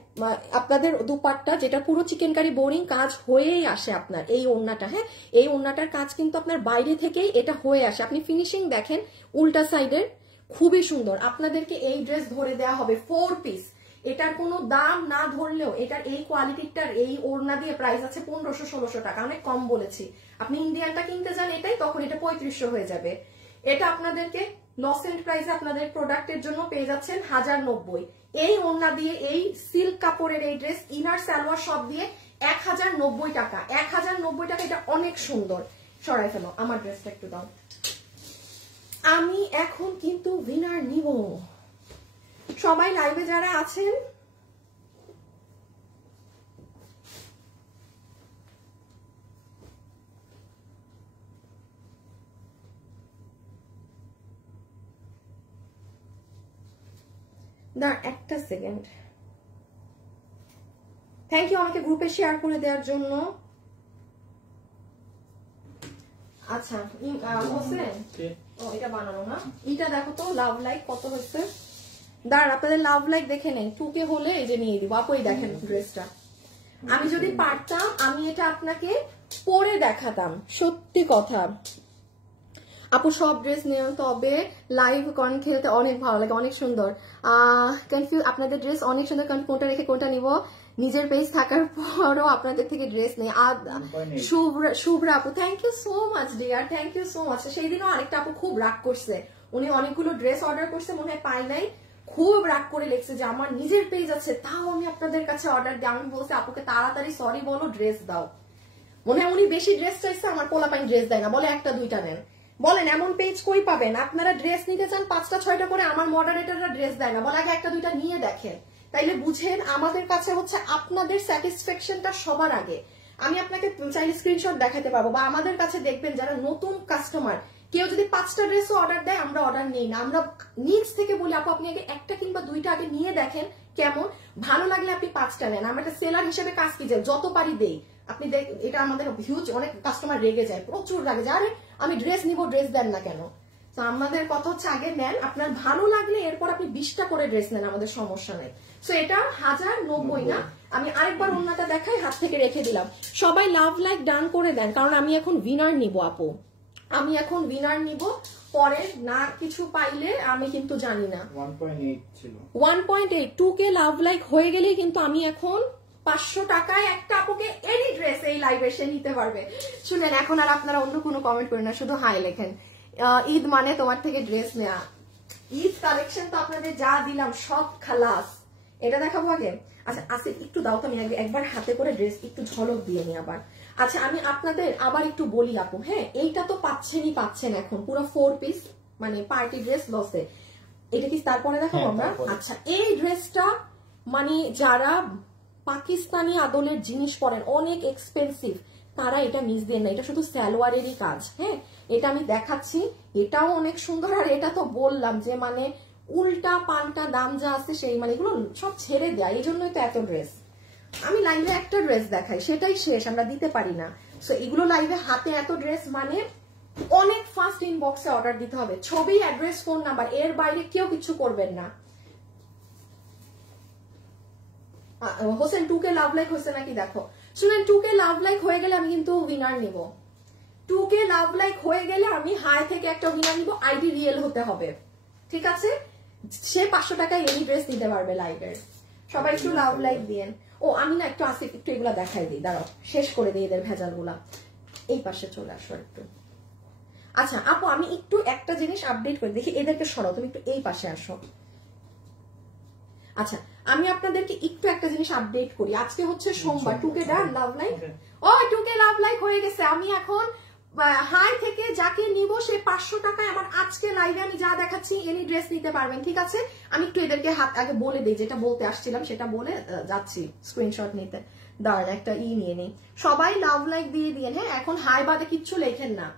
আপনাদের দুপাট্টা যেটা পুরো চিকেন কারি বোরিং কাজ হয়েই আসে আপনার এই ওড়নাটা, হ্যাঁ, এই ওড়নাটার কাজ কিন্তু আপনার বাইরে থেকেই এটা হয়ে আসে। আপনি ফিনিশিং দেখেন উল্টা সাইডের, খুবই সুন্দর। আপনাদেরকে এই ড্রেস ধরে দেওয়া হবে 4 পিস। এটার কোনো দাম না ধরলেও এটার এই কোয়ালিটিটার এই ওড়না দিয়ে প্রাইস আছে 1500-1600 টাকা, অনেক কম বলেছি। আপনি ইন্ডিয়ানটা কিনতে যান এটাই, তখন এটা 3500 হয়ে যাবে। এটা আপনাদেরকে লস এন্ড প্রাইসে আপনাদের প্রোডাক্টের জন্য পেয়ে যাচ্ছেন 1090। এই ওড়না দিয়ে এই সিল্ক কাপড়ের এই ড্রেস ইনার সালোয়ার সব দিয়ে 1090 টাকা। 1090 টাকা, এটা অনেক সুন্দর। সরাই ফেলো, আমার ড্রেসটা একটু দাও। আমি এখন কিন্তু উইনার নিব। সবাই লাইভে যারা আছেন না, একটা সেকেন্ড, থ্যাংক ইউ আমাকে গ্রুপে শেয়ার করে দেওয়ার জন্য। আচ্ছা হোসেন, ও এটা বানানো না, এটা দেখো তো লাভ লাইক কত হচ্ছে। দাঁড়, আপনাদের লাভ লাইক দেখে নেন, 2K হলে এই যে নিয়ে দিব। আপনি দেখেন ড্রেসটা, আমি যদি পারতাম আমি এটা আপনাকে পরে দেখাতাম, সত্যি কথা। আপু সব ড্রেস নেও, তবে লাইভ কন খেলতে অনেক ভালো লাগে, অনেক সুন্দর। কনফিউজ, আপনাদের ড্রেস অনেক সুন্দর, কারণ কোনটা রেখে কোনটা নিব। নিজের পেজ থাকার পরও আপনাদের থেকে ড্রেস নেই। শুভ্রা আপু, thank you so much dear, thank you so much. সেই দিনও আরেকটা আপু খুব রাগ করছে, উনি অনেকগুলো ড্রেস অর্ডার করছে, মনে হয় পাই নাই, খুব রাগ করে লিখছে যে আমার নিজের পেজ আছে তাও আমি আপনাদের কাছে অর্ডার দিই। আমি বলছি আপুকে তাড়াতাড়ি সরি বলো, ড্রেস দাও। মনে হয় উনি বেশি ড্রেস চাইছে, আমার পোলাপাইন ড্রেস দেয় না, বলে একটা দুইটা নেন। বলেন এমন পেজ কই পাবেন? আপনারা ড্রেস নিতে চান 5টা 6টা করে, আমার মডারেটররা ড্রেস দেয় না, বলে আগে একটা দুইটা নিয়ে দেখেন। তাইলে বুঝেন আমাদের কাছে হচ্ছে আপনাদের স্যাটিসফ্যাকশনটা সবার আগে। আমি আপনাকে চাইলে স্ক্রিনশট দেখাতে পারবো, বা আমাদের কাছে দেখবেন যারা নতুন কাস্টমার, কেউ যদি 5টা ড্রেসও অর্ডার দেয় আমরা অর্ডার নেই না, আমরা নিজ থেকে বলি আপু আপনি আগে একটা কিংবা দুইটা আগে নিয়ে দেখেন, কেমন ভালো লাগলে আপনি 5টা নেন। আমরা একটা সেলার হিসেবে কাজ কি যাই, যত পারি দেই। আপনি দেখ, এটা আমাদের হিউজ, অনেক কাস্টমার রেগে যায়, প্রচুর রাগে যায়, আরে আমি ড্রেস নিব ড্রেস দেন না কেন। তো আমাদের কথা হচ্ছে আগে নেন, আপনার ভালো লাগলে এরপর আপনি 20টা করে ড্রেস নেন, আমাদের সমস্যা নেই। সো এটা 1090 না। আমি আরেকবার ওন্নাটা দেখাই, হাত থেকে রেখে দিলাম। সবাই লাভ লাইক ডান করে দেন, কারণ আমি এখন উইনার নিব আপু, আমি এখন উইনার নিব। পরে না কিছু পাইলে আমি কিন্তু জানি না। 1.8 ছিল, 1.8, 2K লাভ লাইক হয়ে গেলেই কিন্তু আমি এখন 500 টাকায় একটা আপুকে এনি ড্রেস এই লাইভে সে নিতে পারবে। শুনেন, এখন আর আপনারা অন্য কোনো কমেন্ট করেন না, শুধু হাই লেখেন। ঈদ মানে তোমার থেকে ড্রেস নেয়া। ঈদ কালেকশন তো আপনাদের যা দিলাম সব খালাস। এটা দেখাবো আগে। আচ্ছা আসিফ একটু দাও তো, আমি একবার হাতে করে ড্রেস একটু ঝলক দিয়ে নি আবার। আচ্ছা আমি আপনাদের আবার একটু বলি আপু, হ্যাঁ এইটা তো পাচ্ছেন এখন পুরো 4 পিস, মানে পার্টি ড্রেস লসে। এটা কি তারপরে দেখাবো আমরা? আচ্ছা এই ড্রেসটা মানে যারা পাকিস্তানি আদলের জিনিস পরেন, অনেক এক্সপেন্সিভ, তারা এটা মিস দেন না। এটা শুধু সালোয়ারেরই কাজ, হ্যাঁ এটা আমি দেখাচ্ছি, এটাও অনেক সুন্দর। আর এটা তো বললাম যে মানে উল্টা পাল্টা দাম যা আছে সেই, মানে এগুলো সব ছেড়ে দেয়, এই জন্যই তো এত ড্রেস। আমি লাইভে একটা ড্রেস দেখাই, সেটাই শেষ, আমরা দিতে পারি না। সো এগুলো লাইভে হাতে এত ড্রেস মানে অনেক ফাস্ট ইনবক্সে অর্ডার দিতে হবে, ছবি, অ্যাড্রেস, ফোন নাম্বার, এর বাইরে কেউ কিছু করবেন না। হোসেন 2K লাভ লাইক হয়েছে নাকি দেখো। শুনেন 2K লাভ লাইক হয়ে গেলে আমি কিন্তু উইনার নিব। 2K লাভ লাইক হয়ে গেলে আমি হাই থেকে একটা উইনার নিব, আইডি রিয়েল হতে হবে, ঠিক আছে? সে 500 টাকায় এনি ড্রেস নিতে পারবে লাইভের। সবাই একটু লাভ লাইক দিয়েন। ও আমি না একটু আসি, একটু এগুলা দেখাই দিই, দাঁড়াও শেষ করে দিই এদের ভেজাল গুলা। এই পাশে চলে আসো একটু। আচ্ছা আপু আমি একটু একটা জিনিস আপডেট করে দেখি, এদেরকে সরাও, তুমি একটু এই পাশে আসো। আচ্ছা আমি আপনাদেরকে একটু একটা জিনিস আপডেট করি। আজকে হচ্ছে সোমবার, টুকে ডান লাভ লাইক, ও টুকে লাভ লাইক হয়ে গেছে। আমি এখন হাই থেকে যাকে নিব সে 500 টাকায় আমার আজকে লাইভে আমি যা দেখাচ্ছি এনি ড্রেস নিতে পারবেন, ঠিক আছে? আমি একটু এদেরকে হাত আগে বলে দিই, যেটা বলতে আসছিলাম সেটা বলে যাচ্ছি স্ক্রিনশট নিতে। দাঁড়ান একটা নিয়ে নেই, সবাই লাভ লাইক দিয়ে দিয়ে। হ্যাঁ এখন হাই বাদে কিচ্ছু লেখেন না,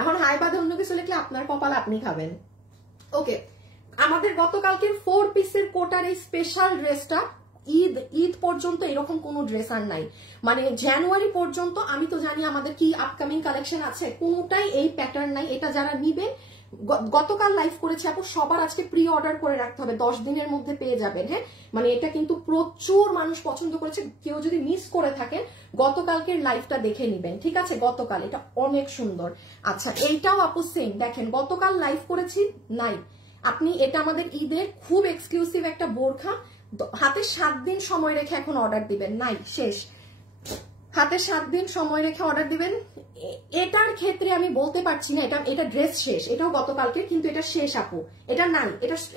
এখন হাই বাদে অন্য কিছু লিখলে আপনার কপাল আপনি খাবেন। ওকে, আমাদের গতকালকের 4 পিসের কোটার এই স্পেশাল ড্রেসটা ঈদ পর্যন্ত এরকম কোনো ড্রেস আর নাই, মানে জানুয়ারি পর্যন্ত। আমি তো জানি আমাদের কি আপকামিং কালেকশন আছে, কোনোটাই এই প্যাটার্ন নাই। এটা যারা নিবে, গতকাল লাইভ করেছে আপু, সবার আজকে প্রি অর্ডার করে রাখতে হবে, 10 দিনের মধ্যে পেয়ে যাবেন। হ্যাঁ মানে এটা কিন্তু প্রচুর মানুষ পছন্দ করেছে, কেউ যদি মিস করে থাকেন গতকালকের লাইভটা দেখে নিবেন, ঠিক আছে? গতকাল এটা অনেক সুন্দর। আচ্ছা এইটাও আপু সেম, দেখেন গতকাল লাইভ করেছি নাই, আপনি এটা আমাদের ঈদের খুব এক্সক্লুসিভ একটা বোরখা, হাতে 7 দিন সময় রেখে এখন অর্ডার দিবেন, নাই শেষ, হাতে 7 দিন সময় রেখে অর্ডার দিবেন। এটার ক্ষেত্রে আমি বলতে পারছি না এটা ড্রেস শেষ, এটাও গতকালকে, কিন্তু এটা শেষ আপু, এটা নাই,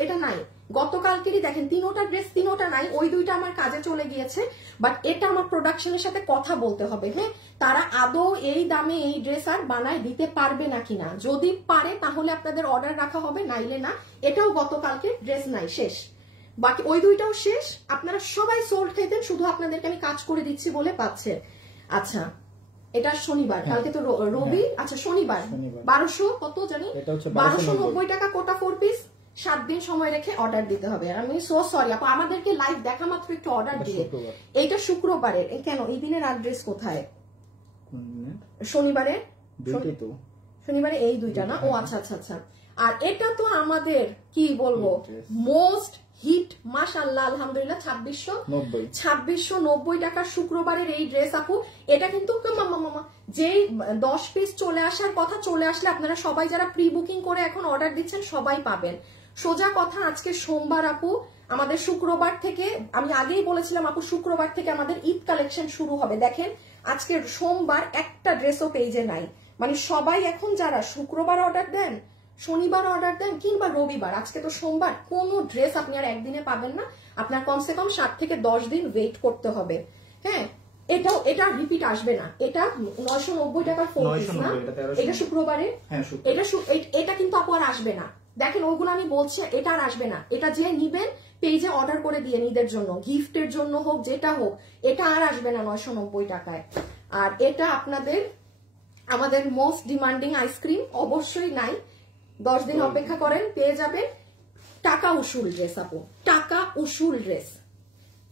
এটা নাই, গতকালকেরই দেখেন তিনোটা ড্রেস, তিনোটা নাই, ওই দুইটা আমার কাজে চলে গিয়েছে, বাট এটা আমার প্রোডাকশনের সাথে কথা বলতে হবে। হ্যাঁ তারা আদৌ এই দামে এই ড্রেস আর বানায় দিতে পারবে না কিনা, যদি পারে তাহলে আপনাদের অর্ডার রাখা হবে, নাইলে না। এটাও গতকালকে ড্রেস নাই, শেষ, বাকি ওই দুইটাও শেষ। আপনারা সবাই সোল্ড খেতেন, শুধু আপনাদেরকে আমি কাজ করে দিচ্ছি বলে পাচ্ছে। আচ্ছা এটা শনিবার, কালকে তো রবি, আচ্ছা শনিবার 1200 কত জানি, 1290 টাকা কোটা 4 পিস, 7 দিন সময় রেখে অর্ডার দিতে হবে। আমি সো সরি আপু, আমাদেরকে লাইভ দেখা মাত্র একটু অর্ডার দিয়ে। এইটা শুক্রবারের, কেন এই দিনের অ্যাড্রেস কোথায়? শনিবারে, শনিবারে এই দুইটা না, ও আচ্ছা আচ্ছা আচ্ছা। আর এটা তো আমাদের কি বলবো মোস্ট হিট, মাশাআল্লাহ আলহামদুলিল্লাহ, 2690 টাকা শুক্রবারের এই ড্রেস আপু। এটা কিন্তু যেই 10 পিস চলে আসার কথা, চলে আসলে আপনারা সবাই যারা প্রি বুকিং করে এখন অর্ডার দিচ্ছেন সবাই পাবেন। সোজা কথা, আজকে সোমবার আপু, আমাদের শুক্রবার থেকে, আমি আগেই বলেছিলাম আপু শুক্রবার থেকে আমাদের ঈদ কালেকশন শুরু হবে। দেখেন আজকে সোমবার একটা ড্রেসও পেজে নাই, মানে সবাই এখন যারা শুক্রবার অর্ডার দেন, শনিবার অর্ডার দেন কিংবা রবিবার, আজকে তো সোমবার, কোনো ড্রেস আপনি আর একদিনে পাবেন না, আপনার কমসে কম 7 থেকে 10 দিন ওয়েট করতে হবে। হ্যাঁ এটা রিপিট আসবে না, এটা 990 টাকার 4 পিস না, এটা শুক্রবারে, এটা কিন্তু আপু আর আসবে না। দেখেন ওগুলো আমি বলছি, এটা আর আসবে না, এটা যে নিবেন পেজে অর্ডার করে দিয়ে ঈদের জন্য, গিফটের জন্য হোক, যেটা হোক, এটা আর আসবে না 990 টাকায়। আর এটা আপনাদের আমাদের মোস্ট ডিমান্ডিং আইসক্রিম অবশ্যই নাই, 10 দিন অপেক্ষা করেন পেয়ে যাবেন। টাকা উসুল ড্রেস আপু, টাকা উসুল ড্রেস,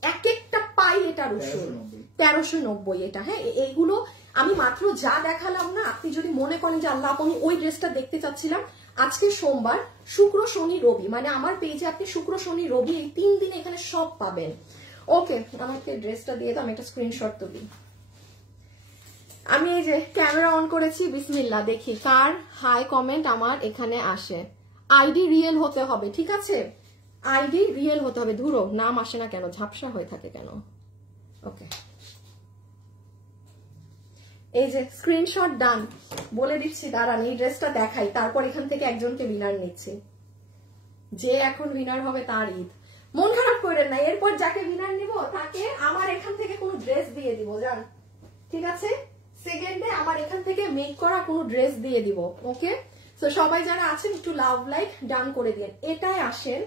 এক একটা পাই এটার উসুল, 1390 এটা। হ্যাঁ এইগুলো আমি মাত্র যা দেখালাম না, আপনি যদি মনে করেন যে আল্লাহ আমি ওই ড্রেসটা দেখতে চাচ্ছিলাম, আজকে সোমবার, শুক্র শনি রবি, মানে আমার পেজে আপনি শুক্র শনি রবি এই 3 দিন এখানে সব পাবেন। ওকে আমাকে ড্রেসটা দিয়ে দাও, আমি একটা স্ক্রিনশট তুলি। আমি এই যে ক্যামেরা অন করেছি, বিসমিল্লাহ, দেখি কার হাই কমেন্ট আমার এখানে আসে। আইডি রিয়েল হতে হবে, ঠিক আছে? আইডি রিয়েল হতে হবে। ধুরো নাম আসে না কেন, ঝাপসা হয়ে থাকে কেন? ওকে এই যে স্ক্রিনশট ডান, বলে দিচ্ছি, দাঁড়ান এই ড্রেসটা দেখাই, তারপর এখান থেকে একজনকে উইনার নিচ্ছি। যে এখন উইনার হবে তার ঈদ, মন খারাপ করেন না, এরপর যাকে উইনার নিব তাকে আমার এখান থেকে কোনো ড্রেস দিয়ে দিব, জান, ঠিক আছে? সেকেন্ডে আমার এখান থেকে মেক করা কোনো ড্রেস দিয়ে দিব। ওকে তো সবাই যারা আছেন একটু লাভ লাইক ডান করে দিন। এটাই আসেন,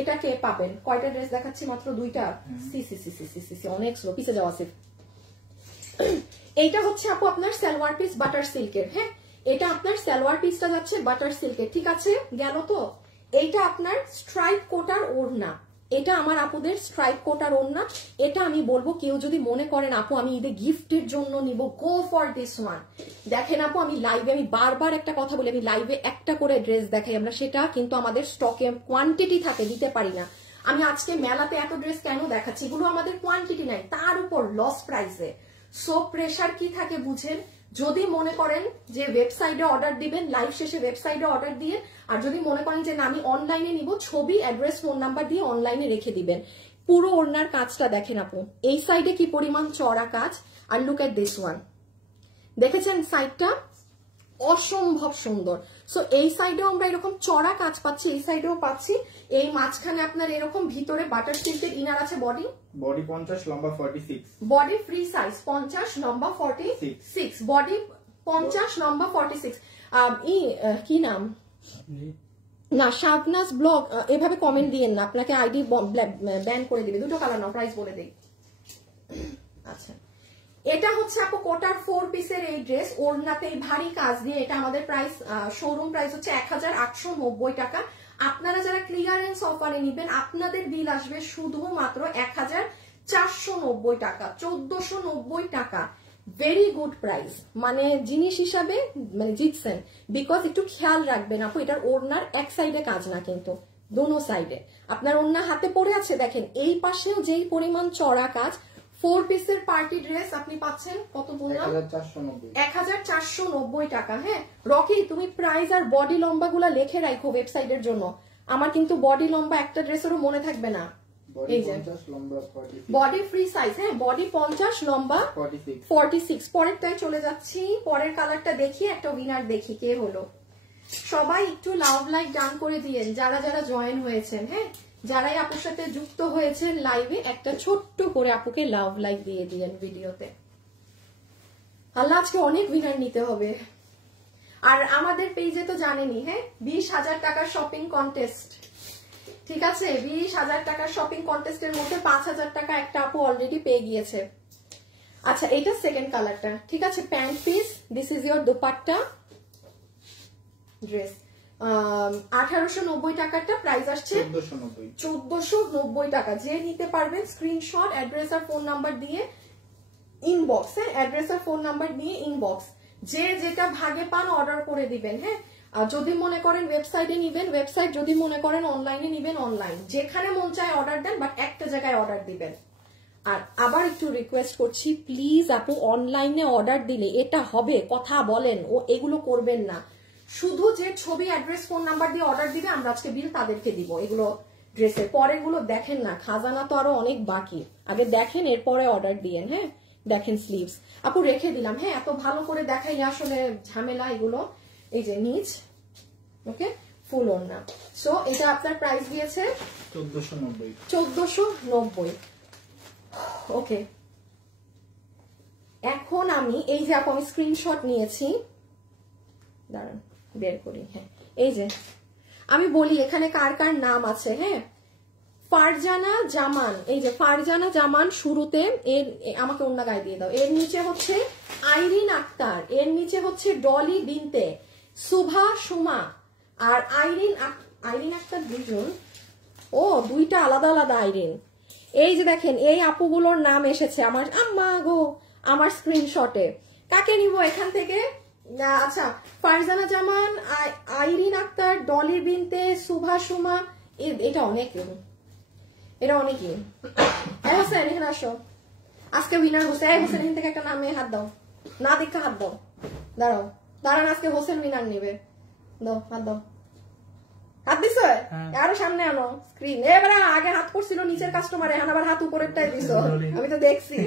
এটা কে পাবেন? কয়টা ড্রেস দেখাচ্ছি? মাত্র 2টা। সি সি সি সি সি সি অনেক স্লো, পিছে যাওয়া আছে। এইটা হচ্ছে আপু আপনার সালোয়ার পিস বাটার সিল্কের। হ্যাঁ এটা আপনার সালোয়ার পিসটা যাচ্ছে বাটার সিল্কের, ঠিক আছে? গেল তো। এইটা আপনার স্ট্রাইপ কোটার ওড়না, এটা আমার আপুদের স্ট্রাইপ কোটার ওড়না। এটা আমি বলবো কেউ যদি মনে করেন আপু আমি ঈদে গিফটের জন্য নিব, গো ফর দিস ওয়ান। দেখেন আপু আমি লাইভে, আমি বারবার একটা কথা বলি, আমি লাইভে একটা করে ড্রেস দেখাই আমরা, সেটা কিন্তু আমাদের স্টকে কোয়ান্টিটি থাকে, দিতে পারি না। আমি আজকে মেলাতে এত ড্রেস কেন দেখাচ্ছি, এগুলো আমাদের কোয়ান্টিটি নাই, তার উপর লস প্রাইসে। সো প্রেশার কি থাকে বুঝেন। যদি মনে করেন যে ওয়েবসাইটে অর্ডার দিবেন, লাইভ শেষে ওয়েবসাইটে অর্ডার দিয়ে, আর যদি মনে করেন যে না আমি অনলাইনে নিব, ছবি, অ্যাড্রেস, ফোন নাম্বার দিয়ে অনলাইনে রেখে দিবেন। পুরো ওড়নার কাজটা দেখেন আপু, এই সাইডে কি পরিমাণ চড়া কাজ, আর লুক এট দিস ওয়ান, দেখেছেন সাইডটা, অসম্ভব সুন্দর। সো এই সাইডেও আমরা এরকম চড়া কাজ পাচ্ছি, এই সাইডেও পাচ্ছি। এই মাঝখানে আপনার এরকম ভিতরে বাটার সিল্কের ইনার আছে। বডি 50, লম্বা 46। বডি ফ্রি সাইজ 50, লম্বা 46। বডি 50, লম্বা 46। কি নাম না, শাবনাজ ব্লগ এভাবে কমেন্ট দিয়েন না, আপনাকে আইডি ব্যান করে দিবে। দুটো কালার নাও, প্রাইস বলে দেই। আচ্ছা, এটা হচ্ছে আপু কোটার 4 পিসের এই ড্রেস, ওড়নাতে ভারী কাজ দিয়ে। এটা আমাদের প্রাইস, শোরুম প্রাইস হচ্ছে 1890 টাকা। আপনারা যারা ক্লিয়ারেন্স অফারে নিবেন আপনাদের বিল আসবে শুধুমাত্র 1490 টাকা, 1490 টাকা। ভেরি গুড প্রাইস, মানে জিনিস হিসাবে মানে জিতছেন। বিকজ একটু খেয়াল রাখবেন আপু, এটার ওড়নার এক সাইডে কাজ না, কিন্তু দোনো সাইডে। আপনার ওড়না হাতে পড়ে আছে দেখেন, এই পাশেও যেই পরিমাণ চড়া কাজ। 4 পিসের পার্টি ড্রেস আপনি পাচ্ছেন কত বললাম, 1490 টাকা। হ্যাঁ রকি, তুমি প্রাইস আর বডি লম্বা গুলা লিখে রাখো ওয়েবসাইটের জন্য। আমার কিন্তু বডি লম্বা একটা ড্রেসেরও মনে থাকবে না। এই যে বডি ফ্রি সাইজ, হ্যাঁ বডি 50, লম্বা 46। পরেরটায় চলে যাচ্ছি, পরের কালারটা দেখি, একটা উইনার দেখি কে হলো। সবাই একটু লাভ লাইক ডান করে দিয়েন যারা যারা জয়েন হয়েছেন। হ্যাঁ, যারাই আপুর সাথে যুক্ত হয়েছেন লাইভে, একটা ছোট্ট করে আপুকে লাভ লাইক দিয়ে দিয়েন ভিডিওতে। আল্লাহ, আজকে অনেক উইনার নিতে হবে। আর আমাদের পেজে তো জানেনি, হ্যাঁ 20,000 টাকার শপিং কন্টেস্ট, ঠিক আছে? 20,000 টাকার শপিং কন্টেস্টের মধ্যে 5,000 টাকা একটা আপু অলরেডি পেয়ে গিয়েছে। আচ্ছা, এটা সেকেন্ড কালারটা, ঠিক আছে? Pant piece, this is your dupatta dress. 1890 টাকাটা প্রাইস আসছে 1490 টাকা। যে নিতে পারবেন স্ক্রিনশট, অ্যাড্রেস আর ফোন নাম্বার দিয়ে ইনবক্স, হ্যাঁ অ্যাড্রেস আর ফোন নাম্বার দিয়ে ইনবক্স, যে যেটা ভাগে পান অর্ডার করে দিবেন। হ্যাঁ, আর যদি মনে করেন ওয়েবসাইটে নিবেন ওয়েবসাইট, যদি মনে করেন অনলাইনে নিবেন অনলাইন, যেখানে মন চায় অর্ডার দেন, বাট একটা জায়গায় অর্ডার দিবেন। আর আবার একটু রিকোয়েস্ট করছি, প্লিজ আপু অনলাইনে অর্ডার দিলে এটা হবে, কথা বলেন ও এগুলো করবেন না। শুধু যে ছবি, অ্যাড্রেস, ফোন নাম্বার দিয়ে অর্ডার দিবে, আমরা আজকে বিল তাদেরকে দিব। এগুলো ড্রেসের পরেগুলো দেখেন না, খাজানা তো আরো অনেক বাকি, আগে দেখেন এরপরে অর্ডার দিয়েন। হ্যাঁ দেখেন স্লিভস আপু রেখে দিলাম। হ্যাঁ, এত ভালো করে দেখাইলে আসলে ঝামেলা এগুলো। এই যে নিচ, ওকে, ফুল ওড়না। সো এটা আপনার প্রাইস দিয়েছে 1490। ওকে, এখন আমি এই যে আপু আমি স্ক্রিনশট নিয়েছি, দাঁড়ান বের করি। হ্যাঁ, এই যে আমি বলি এখানে কার কার নাম আছে। হ্যাঁ, ফারজানা জামান, এই যে ফারজানা জামান শুরুতে, এর আমাকে অন্য গায়ে দিয়ে দাও। এর নিচে হচ্ছে আইরিন আক্তার, এর নিচে হচ্ছে ডলি বিনতে, সুভা সুমা, আর আইরিন আক্তার দুজন। ও, দুইটা আলাদা আলাদা আইরিন। এই যে দেখেন এই আপুগুলোর নাম এসেছে আমার, আম্মা গো, আমার স্ক্রিনশটে। কাকে নিব এখান থেকে? আচ্ছা, ফারজানা জামান, আইরিন আক্তার, ডলি বিনতে, সুভা সুমা, এটা অনেকই। হোসেন এখানে আসো, আজকে উইনার হোসেন। হোসেন এখান থেকে একটা নামে হাত দাও, না দেখা হাত দাও, দাঁড়ান আজকে হোসেন উইনার নিবে। দাও হাত দাও, হাত দিছ আরো সামনে আনো স্ক্রিন। এবার আগে হাত করছিল নিচের কাস্টমার, এখন আবার হাত উপরেরটাই দিছ, আমি তো দেখছি।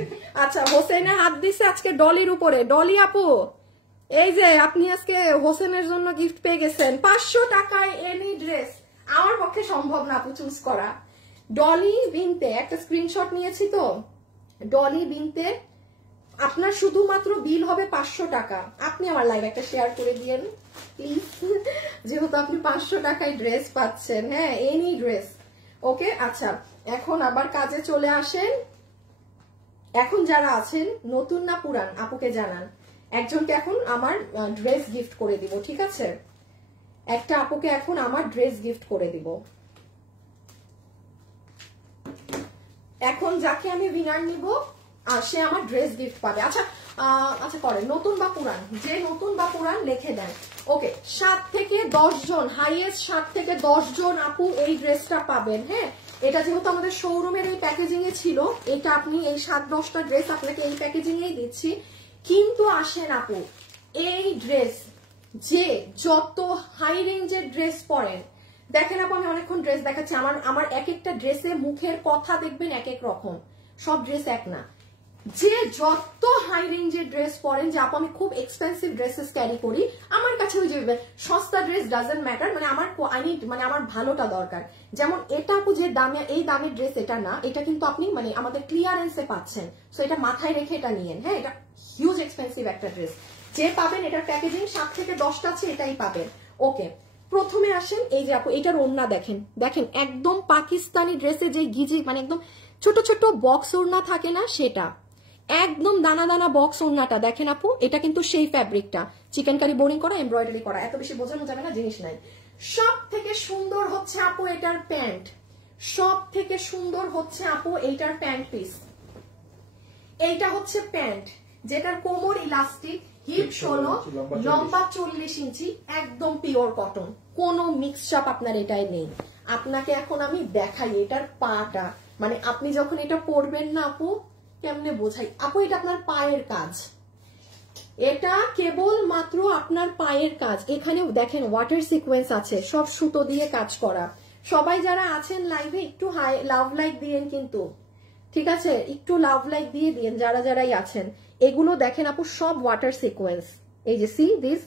আচ্ছা, হোসেনে হাত দিছে আজকে ডলির উপরে। ডলি আপু, এই যে আপনি আজকে হোসেনের জন্য গিফট পেয়ে গেছেন 500 টাকায় এনি ড্রেস। আমার পক্ষে সম্ভব না আপু চুজ করা। ডলি বিনতে একটা স্ক্রিনশট নিয়েছি তো, ডলি বিনতে, আপনার শুধুমাত্র বিল হবে 500 টাকা। আপনি আমার লাইভ একটা শেয়ার করে দিয়েন প্লিজ, যেহেতু আপনি 500 টাকায় ড্রেস পাচ্ছেন। হ্যাঁ, এনি ড্রেস। ওকে, আচ্ছা এখন আবার কাজে চলে আসেন। এখন যারা আছেন নতুন না পুরান আপুকে জানান, একজনকে এখন আমার ড্রেস গিফট করে দিব, ঠিক আছে? একটা আপুকে এখন আমার ড্রেস গিফট করে দিব। এখন যাকে আমি উইনার নিব সে আমার ড্রেস গিফট পাবে। আচ্ছা আচ্ছা করেন, নতুন বা পুরান, যে নতুন বা পুরান লিখে দেন। ওকে, 7 থেকে 10 জন, হাইয়েস্ট 7 থেকে 10 জন আপু এই ড্রেসটা পাবেন। হ্যাঁ, এটা যেহেতু আমাদের শোরুমের এই প্যাকেজিং এ ছিল, এটা আপনি এই 7-10টা ড্রেস আপনাকে এই প্যাকেজিং এই দিচ্ছি। কিন্তু আসেন আপু, এই ড্রেস যে যত হাই রেঞ্জের ড্রেস পরেন, দেখেন আপু আমি অনেকক্ষণ ড্রেস দেখাচ্ছি, আমার এক একটা ড্রেসে মুখের কথা দেখবেন এক এক রকম, সব ড্রেস এক না। যে যত হাই রেঞ্জের ড্রেস পরেন, যে আপু আমি খুব এক্সপেন্সিভ ড্রেসেস ক্যারি করি, আমার কাছে ওই যে সস্তা ড্রেস ডাজন্ট ম্যাটার, মানে আমার মানে আমার ভালোটা দরকার। যেমন এটা আপু যে দামে, এই দামের ড্রেস এটা না, এটা কিন্তু আপনি মানে আমাদের ক্লিয়ারেন্সে পাচ্ছেন, সো এটা মাথায় রেখে এটা নিয়েন। হ্যাঁ, এটা হিউজ এক্সপেন্সিভ একটা ড্রেস, যে পাবেন এটার প্যাকেজিং 7 থেকে 10টা আছে, এটাই পাবেন। ওকে, প্রথমে আসেন এই যে আপু এটার ওড়না দেখেন, দেখেন একদম পাকিস্তানি ড্রেসে যে গিজি মানে একদম ছোট ছোট বক্স ওড়না থাকে না, সেটা একদম দানা দানা বক্স ওড়নাটা দেখেন আপু, এটা কিন্তু সেই ফ্যাব্রিকটা চিকেন কারি বোরিং করা, এমব্রয়ডারি করা, এত বেশি বোঝানো যাবে না, জিনিস নাই। সব থেকে সুন্দর হচ্ছে আপু এটার প্যান্ট, সব থেকে সুন্দর হচ্ছে আপু এইটার প্যান্ট পিস। এইটা হচ্ছে প্যান্ট, যেটার কোমর ইলাস্টিক, হিপ 16, লম্বা 40 ইঞ্চি, একদম পিওর কটন, কোনো মিক্সচাপ আপনার এটাই নেই। আপনাকে এখন আমি দেখাই এটার পাটা, মানে আপনি যখন এটা পরবেন না আপু, কেমনে বোঝাই আপু, এটা আপনার পায়ের কাজ, এটা কেবল মাত্র আপনার পায়ের কাজ। এখানে দেখেন ওয়াটার সিকোয়েন্স আছে, সব সুতো দিয়ে কাজ করা। সবাই যারা আছেন লাইভে একটু হাই লাভ লাইক দিয়েন কিন্তু, ঠিক আছে, একটু লাভ লাইক দিয়ে দিন যারা যারাই আছেন। এগুলো দেখেন আপু সব ওয়াটার সিকোয়েন্স, এই যে সি দিস,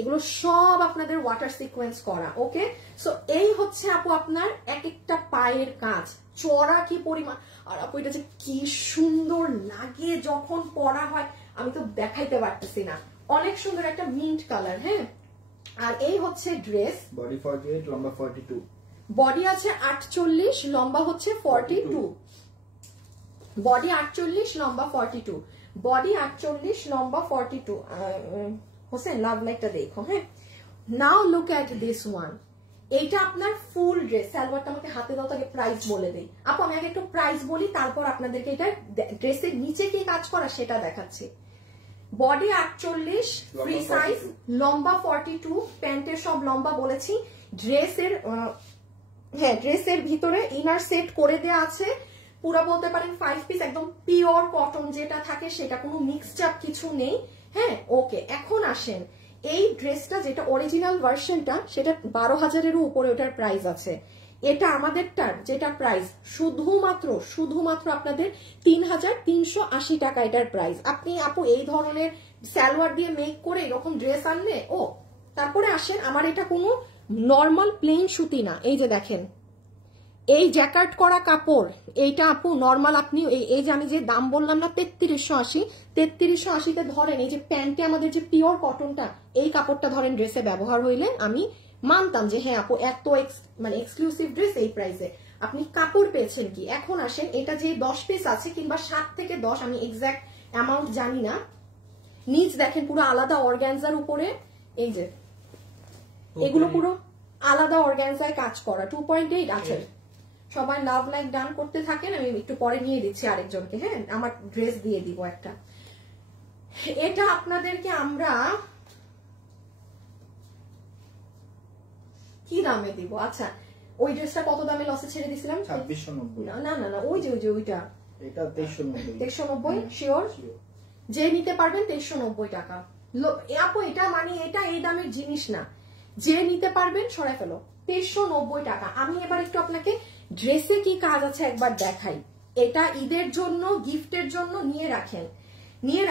এগুলো সব আপনাদের ওয়াটার সিকোয়েন্স করা। ওকে, সো এই হচ্ছে আপু আপনার এক একটা পায়ের কাজ, চড়া কি পরিমাণ, আর আপু এটা যে কি সুন্দর লাগে যখন পরা হয়, আমি তো দেখাইতে পারতেছি না, অনেক সুন্দর একটা মিন্ট কালার। হ্যাঁ, আর এই হচ্ছে ড্রেস, বডি 48, লম্বা 42, বডি আছে 48, লম্বা হচ্ছে 42, বডি 48, লম্বা 42, বডি 48, লম্বা 42। হোসেন লাভ লাইকটা দেখো। হ্যাঁ, নাও লুক এট দিস ওয়ান, এইটা আপনার ফুল ড্রেস। সালোয়ারটা আমাকে হাতে দাও, তাকে প্রাইস বলে দেই আপু, আমি আগে একটু প্রাইস বলি, তারপর আপনাদেরকে এটা ড্রেসের নিচে কি কাজ করা সেটা দেখাচ্ছি। বডি 48, ফ্রি সাইজ, লম্বা 42, প্যান্টের সব লম্বা বলেছি। ড্রেসের হ্যাঁ, ড্রেসের ভিতরে ইনার সেট করে দেয়া আছে, পুরো বলতে পারেন 5 পিস, একদম পিওর কটন যেটা থাকে সেটা, কোনো মিক্সচাপ কিছু নেই। হ্যাঁ, ওকে, এখন আসেন এই ড্রেসটা যেটা অরিজিনাল ভার্সনটা, সেটা 12,000-এরও উপরে ওটার প্রাইস আছে। এটা আমাদেরটার যেটা প্রাইস শুধুমাত্র আপনাদের 3,380 টাকা এটার প্রাইস। আপনি আপু এই ধরনের সালোয়ার দিয়ে মেক করে এরকম ড্রেস আনলে, ও তারপরে আসেন, আমার এটা কোনো নর্মাল প্লেন সুতি না, এই যে দেখেন এই জ্যাকার্ট করা কাপড়, এইটা আপু নর্মাল আপনি এই যে আমি যে দাম বললাম না 3380, 3380-তে ধরেন এই যে প্যান্টে আমাদের যে পিওর কটনটা, এই কাপড়টা ধরেন ড্রেসে ব্যবহার হইলে আমি মানতাম যে হ্যাঁ আপু এত মানে এক্সক্লুসিভ ড্রেস এই প্রাইসে, আপনি কাপড় পেয়েছেন কি। এখন আসেন, এটা যে 10 পিস আছে কিংবা 7 থেকে 10, আমি এক্সাক্ট অ্যামাউন্ট জানি না, নিচ দেখেন পুরো আলাদা অর্গানজার উপরে, এই যে এগুলো পুরো আলাদা অর্গানজায় কাজ করা, 2.8 আছে। সবাই লাভ লাইক ডান করতে থাকেন, আমি একটু পরে নিয়ে দিচ্ছি আরেকজনকে। হ্যাঁ, আমার ড্রেস দিয়ে দিব একটা। এটা আপনাদেরকে আমরা কি দামে দিব? আচ্ছা, ওই ড্রেসটা কত দামে লসে ছেড়ে দিছিলাম? 2690। না না না, ওই যে ওইটা, এটা 2390। 2390 শিওর? যে নিতে পারবেন 2390 টাকা। আপু এটা মানে এটা এই দামের জিনিস না, যে নিতে পারবেন সরাই ফেলো, 2390 টাকা। আমি এবার একটু আপনাকে ড্রেসে কি কাজ আছে একবার দেখাই। এটা ঈদের জন্য, গিফটের জন্য নিয়ে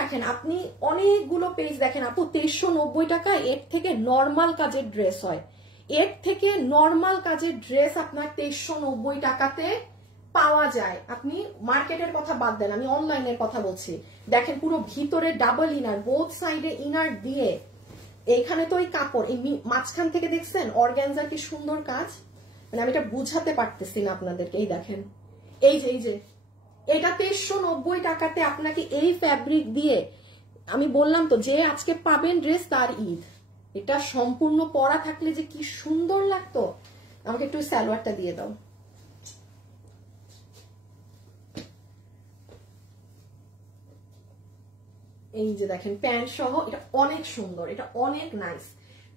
রাখেন আপনি। অনেকগুলো পেজ দেখেন আপু, 2390 টাকা। এর থেকে নর্মাল কাজের ড্রেস হয়, এর থেকে নর্মাল কাজের ড্রেস আপনার 2390 টাকাতে পাওয়া যায়। আপনি মার্কেটের কথা বাদ দেন, আমি অনলাইনের কথা বলছি। দেখেন পুরো ভিতরে ডাবল ইনার, বোথ সাইডে ইনার দিয়ে, এইখানে তো ওই কাপড়, এই মাঝখান থেকে দেখছেন অর্গানজার কি সুন্দর কাজ, মানে আমি এটা বুঝাতে পারতেছি না আপনাদেরকে। এই দেখেন, এই যে এটা 2390 টাকাতে আপনাকে এই ফ্যাব্রিক দিয়ে, আমি বললাম তো যে আজকে পাবেন ড্রেস তার ঈদ। এটা সম্পূর্ণ পরা থাকলে যে কি সুন্দর লাগতো। আমাকে একটু সালোয়ারটা দিয়ে দাও। এই যে দেখেন প্যান্ট সহ, এটা অনেক সুন্দর, এটা অনেক নাইস।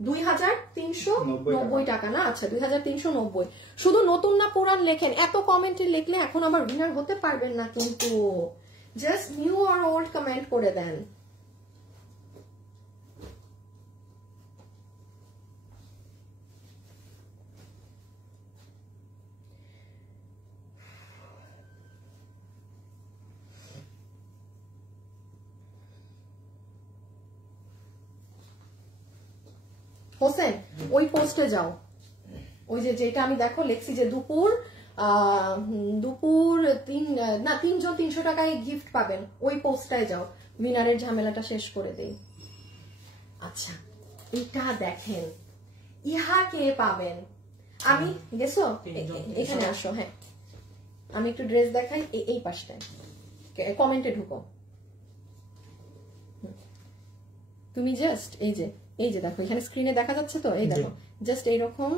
2390 টাকা না? আচ্ছা 2390। শুধু নতুন না পুরান লেখেন, এত কমেন্টে লিখলে এখন আবার উইনার হতে পারবেন না কিন্তু। জাস্ট নিউ আর ওল্ড কমেন্ট করে দেন। হোসেন ওই পোস্টে যাও, ওই যে যেটা আমি দেখো লেখছি যে দুপুর 3জন 300 টাকায় গিফট পাবেন, ওই পোস্টটায় যাও, উইনারের ঝামেলাটা শেষ করে দেই। আচ্ছা এটা দেখেন, ইহা কে পাবেন? আমি গেছো, এখানে আসো। হ্যাঁ আমি একটু ড্রেস দেখাই, এই পাশটায় কমেন্টে ঢুকো। তুমি জাস্ট এই যে দেখো এখানে স্ক্রিনে দেখা যাচ্ছে তো, এই দেখো জাস্ট এইরকম,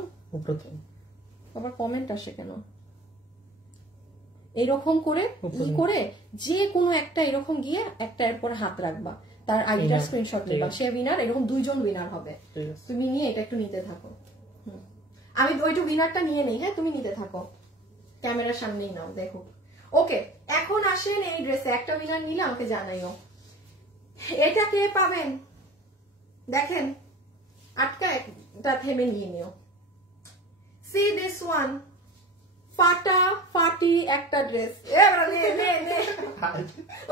আবার কমেন্ট আসে কেন, এইরকম করে করে যে কোনো একটা এরকম গিয়ে একটা এর পর হাত রাখবা, তার আইডিটা স্ক্রিনশট নিবা, সে উইনার। এরকম 2 জন উইনার হবে, তুমি নিয়ে এটা একটু নিতে থাকো। আমি ওইটু উইনারটা নিয়ে নেই। হ্যাঁ তুমি নিতে থাকো, ক্যামেরার সামনেই নাও, দেখো। ওকে এখন আসেন এই ড্রেসে একটা উইনার নিলে আমাকে জানাইও। এটা কে পাবেন দেখেন, আটকা একটা থেমে নিয়ে নিও। সি দিস ওয়ান, ফাটাফাটি একটা ড্রেস।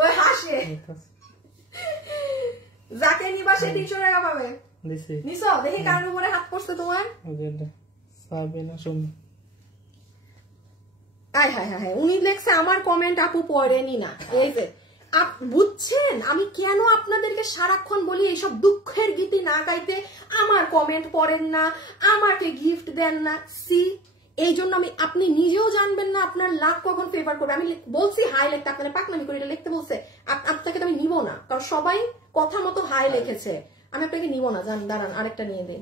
ওই হাসে, যাকে নিবা সে 300 টাকা পাবে। নিছো দেখি কার উপরে হাত পড়ছে তোমার। উনি লেখছে আমার কমেন্ট আপু পড়েনি না। এই যে বুঝছেন আমি কেন আপনাদেরকে সারাক্ষণ বলি এইসব দুঃখের গীতি না গাইতে, আমার কমেন্ট পড়েন না, আমাকে গিফট দেন না। সি এই জন্য আপনি নিজেও জানবেন না আপনার লাক কখন ফেভার করবে। আমি বলছি হাই লিখতে, আপনার পাকনামি করে এটা লিখতে বলছে, আপনাকে তো আমি নিব না, কারণ সবাই কথা মতো হাই লিখেছে, আমি আপনাকে নিব না। জান দাঁড়ান আরেকটা নিয়ে দিন।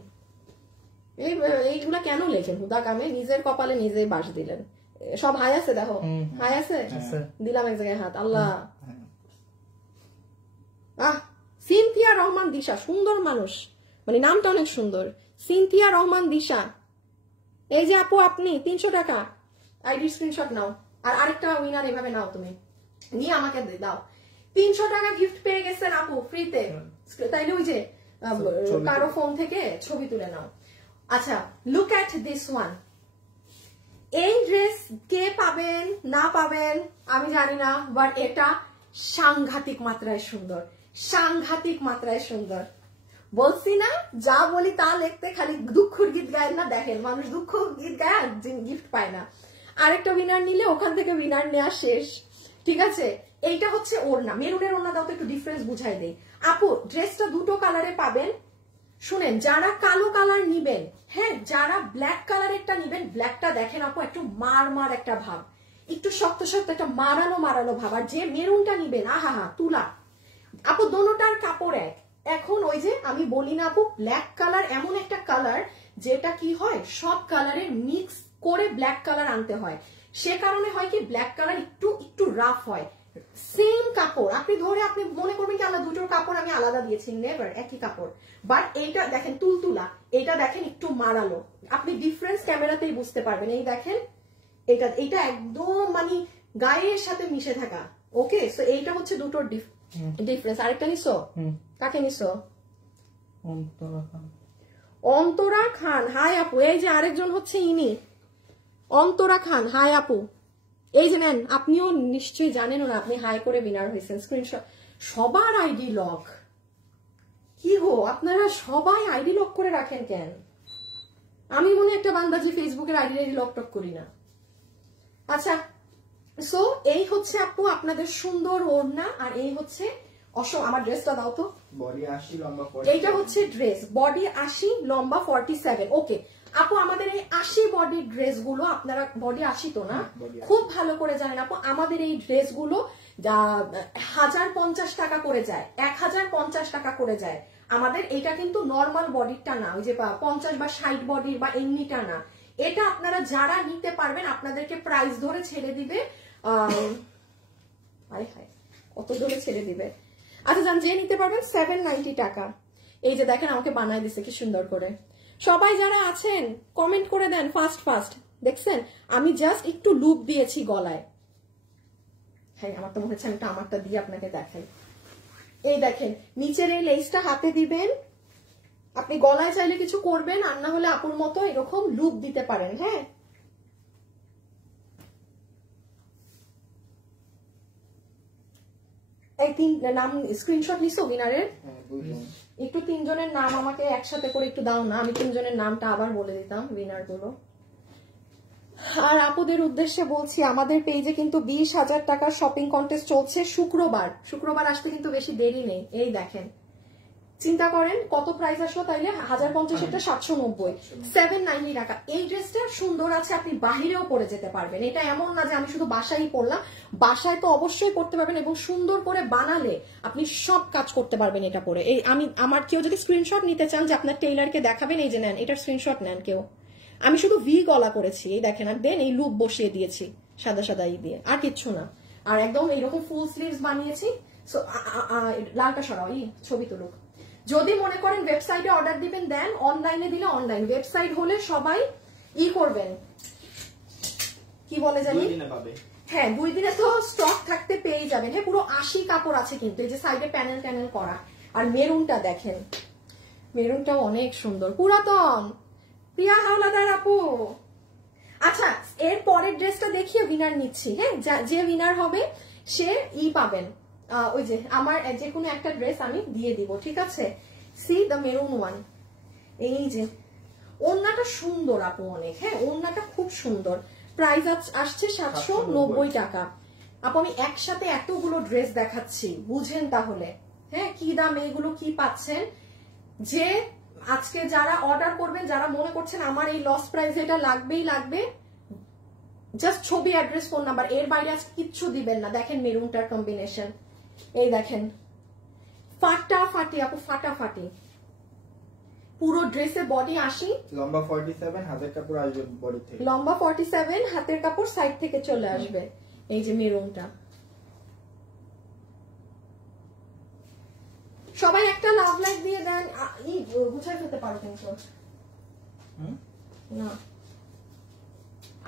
এইগুলা কেন লেখেন হুদা কামে, নিজের কপালে নিজেই বাস দিলেন। সব হাই আছে দেখো, হাই আছে, দিলাম এক জায়গায় হাত। আল্লাহ সিনথিয়া রহমান দিশা, সুন্দর মানুষ, মানে নামটা অনেক সুন্দর, সিনথিয়া রহমান দিশা। এই যে আপু আপনি 300 টাকা আইডি স্ক্রিনশট নাও, আর আরেকটা উইনার এভাবে নাও, তুমি নিয়ে আমাকে দাও। 300 টাকা গিফট পেয়ে গেছেন আপু ফ্রিতে, তাইলে ওই যে কারো ফোন থেকে ছবি তুলে নাও। আচ্ছা লুক এট দিস ওয়ান, এই ড্রেস কে পাবেন না পাবেন আমি জানি না, বাট এটা সাংঘাতিক মাত্রায় সুন্দর, সাংঘাতিক মাত্রায় সুন্দর। বলছি না যা বলি তা লিখতে, খালি দুঃখের গীত গায় না। দেখেন মানুষ দুঃখ গীত গায় গিফট পায় না। আরেকটা উইনার নিলে ওখান থেকে উইনার নেওয়া শেষ, ঠিক আছে। এইটা হচ্ছে ওড়না, মেরুনের ওড়না দাও তো একটু ডিফারেন্স বুঝাই দেই। আপু ড্রেসটা 2টো কালারে পাবেন। শুনেন যারা কালো কালার নিবেন, হ্যাঁ যারা ব্ল্যাক কালারেরটা নিবেন, ব্ল্যাকটা দেখেন আপু একটু মার একটা ভাব, একটু শক্ত শক্ত একটা মারানো ভাব। আর যে মেরুনটা নিবেন আহা তুলা। আপু দোনোটার কাপড় এক। এখন ওই যে আমি বলি না আপু, ব্ল্যাক কালার এমন একটা কালার যেটা কি হয় সব কালারের মিক্স করে ব্ল্যাক কালার আনতে হয়, সে কারণে হয় কি ব্ল্যাক কালার একটু রাফ হয়। সেম কাপড় আপনি ধরে আপনি মনে করবেন কি আলাদা, দুটোর কাপড় আমি আলাদা দিয়েছি, নেভার একই কাপড়। বাট এইটা দেখেন তুলতুলা, এটা দেখেন একটু মারালো, আপনি ডিফারেন্স ক্যামেরাতেই বুঝতে পারবেন। এই দেখেন এইটা একদম মানে গায়ের সাথে মিশে থাকা। ওকে সো এইটা হচ্ছে দুটোর ডিফারেন্স। আরেকটা নিছো, কাকে নিছো? অন্তরা খান, হাই আপু। এই যে আরেকজন হচ্ছে ইনি অন্তরা খান, হাই আপু। এই যে নেন, আপনিও নিশ্চয়ই জানেন না, আপনি হাই করে উইনার হয়েছেন। স্ক্রিনশট। সবার আইডি লক, কি গো আপনারা সবাই আইডি লক করে রাখেন কেন? আমি মনে একটা বান্দাজি ফেসবুকের আইডি লক টক করি না। আচ্ছা সো এই হচ্ছে আপু আপনাদের সুন্দর ওড়না, আর এই হচ্ছে আমার ড্রেসটা দাও তো। বডি 80 লম্বা 40, এইটা হচ্ছে ড্রেস, বডি 80 লম্বা 47। ওকে আপু আমাদের এই 80 বডি ড্রেস গুলো, আপনারা বডি 80 তো না, খুব ভালো করে জানেন আপু, আমাদের এই ড্রেস গুলো 1050 টাকা করে যায়, 1050 টাকা করে যায় আমাদের। এটা কিন্তু নর্মাল বডিটা না, ওই যে 50 বা 60 বডির বা এমনিটা না। এটা আপনারা যারা নিতে পারবেন আপনাদেরকে প্রাইস ধরে ছেড়ে দিবে, কত ধরে ছেড়ে দিবে। আচ্ছা জান যে নিতে পারবেন 790 টাকা। এই যে দেখেন আমাকে বানায় দিছে কি সুন্দর করে। সবাই যারা আছেন কমেন্ট করে দেন ফাস্ট। দেখছেন আমি জাস্ট একটু লুপ দিয়েছি গলায়। হ্যাঁ আমার তো মনে হচ্ছে আমি আমারটা দিয়ে আপনাকে দেখাই। এই দেখেন নিচের এই লেসটা হাতে দিবেন, আপনি গলায় চাইলে কিছু করবেন, আর না হলে আপুর মতো এরকম লুপ দিতে পারেন। হ্যাঁ এই তিন নাম স্ক্রিনশট নিছো উইনারের? হ্যাঁ, 2 জন। একটু তিনজনের নাম আমাকে একসাথে করে একটু দাও না, আমি তিনজনের নামটা আবার বলে দিতাম উইনার গুলো। আর আপুদের উদ্দেশ্যে বলছি, আমাদের পেজে কিন্তু 20,000 টাকার শপিং কন্টেস্ট চলছে শুক্রবার আসতে কিন্তু বেশি দেরি নেই। এই দেখেন, চিন্তা করেন কত প্রাইস আসলো তাইলে, 1050 এটা 790, 790 টাকা। এই ড্রেসটা সুন্দর আছে, আপনি বাহিরেও পরে যেতে পারবেন। এটা এমন না যে আমি শুধু বাসায় পরলাম, বাসায় তো অবশ্যই পরতে পারবেন, এবং সুন্দর করে বানালে আপনি সব কাজ করতে পারবেন এটা পরে। এই আমার কেউ যদি স্ক্রিনশট নিতে চান যে আপনার টেইলারকে দেখাবেন, এই যে নেন, এটার স্ক্রিনশট নেন কেউ। আমি শুধু ভি গলা করেছি, এই দেখেন, আর দেন এই লুপ বসিয়ে দিয়েছি সাদা সাদা ই দিয়ে, আর কিচ্ছু না। আর একদম এইরকম ফুল স্লিভস বানিয়েছি। সো লালটা সরাও, ছবি তুলুক। যদি মনে করেন ওয়েবসাইটে অর্ডার দিবেন দেন, অনলাইনে দিলে অনলাইন, ওয়েবসাইট হলে সবাই করবেন, কি বলে জানি, 2 দিনে পাবে। হ্যাঁ 2 দিনে তো স্টক থাকতে পেয়ে যাবেন। হ্যাঁ, পুরো 80 কাপড় আছে কিন্তু, এই যে সাইডে প্যানেল ট্যানেল করা। আর মেরুনটা দেখেন, মেরুনটাও অনেক সুন্দর, পুরাতন। প্রিয়া হাওলাদার আপু, আচ্ছা এর পরের ড্রেসটা দেখিয়ে উইনার নিচ্ছি। হ্যাঁ, যে উইনার হবে সে পাবেন, ওই যে আমার যে কোনো একটা ড্রেস আমি দিয়ে দিব, ঠিক আছে? C the maroon one. এই যে ওড়নাটা সুন্দর আপু অনেক, হ্যাঁ ওড়নাটা খুব সুন্দর। প্রাইস আসছে 790 টাকা। আপু আমি একসাথে এতগুলো ড্রেস দেখাচ্ছি, বুঝেন তাহলে হ্যাঁ কি দাম, এইগুলো কি পাচ্ছেন। যে আজকে যারা অর্ডার করবেন, যারা মনে করছেন আমার এই লস প্রাইস এটা লাগবেই লাগবে, জাস্ট ছবি, অ্যাড্রেস, ফোন নাম্বার, এর বাইরে আজকে কিচ্ছু দিবেন না। দেখেন মেরুনটার কম্বিনেশন, এই দেখেন ফাটাফাটি আপু, ফাটাফাটি। পুরো ড্রেসে বডি 80, লম্বা 47, হাতের কাপড় আসবে বডি থেকে। লম্বা 47, হাতের কাপড় সাইড থেকে চলে আসবে। এই যে মেরুনটা, সবাই একটা লাভ লাইক দিয়ে দেন। গুছাই ফেলতে পারো কিন্তু না।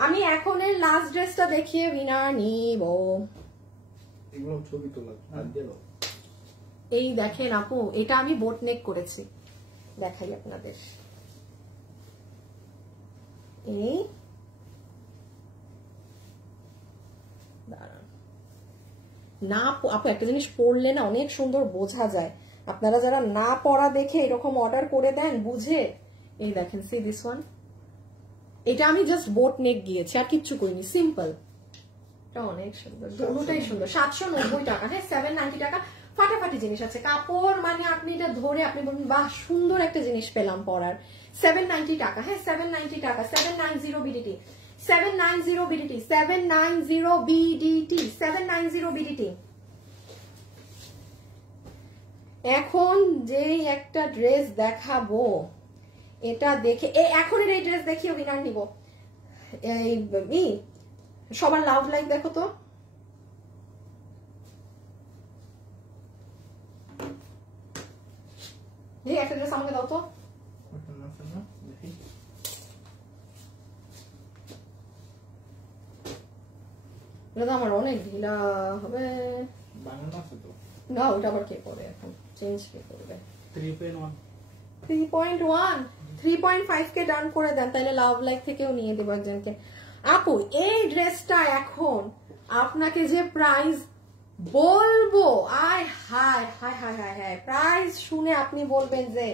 আমি এখন এর লাস্ট ড্রেসটা দেখিয়ে উইনার নিব। এগুলো ছবি তোলা আর দিলো। এই দেখেন আপু, এটা আমি বোট নেক করেছি, দেখাই আপনাদের। এই দাঁড়ান না আপু, একটা জিনিস পরলে না অনেক সুন্দর বোঝা যায়। আপনারা যারা না পরা দেখে এরকম অর্ডার করে দেন বুঝে, এই দেখেন সি দিস ওয়ান, এটা আমি জাস্ট বোট নেক গিয়েছি আর কিচ্ছু করিনি, সিম্পল। এটা অনেক সুন্দর, দুটোটাই সুন্দর। 790 টাকা, হ্যাঁ 790 টাকা। ফাটাফাটি জিনিস আছে, কাপড় মানে আপনি এটা ধরে আপনি বলবেন বাহ সুন্দর একটা জিনিস পেলাম পরার। 790 টাকা, হ্যাঁ 790 টাকা। 790 বিডিটি, 790 বিডিটি, 790 বিডিটি, 790 বিডিটি। এখন যেই একটা ড্রেস দেখাবো, এটা দেখে এখন এই ড্রেস দেখিয়ে উইনার নিব। এই সবার লাভ লাইক দেখো তো, এই একটা ড্রেস আমাকে দাও তো। এটা তো আমার অনেক ঢিলা হবে। বানানো আছে তো না, ওটা আবার কে করে, এখন চেঞ্জ কে করবে? 3.1 3.1 3.5 কে ডান করে দেন, তাহলে লাভ লাইক থেকেও নিয়ে দেবো একজনকে। আপু এই ড্রেসটা এখন আপনাকে যে প্রাইস বলবো, আয় হায় হায় হায় হায় হায়, প্রাইস শুনে আপনি বলবেন যে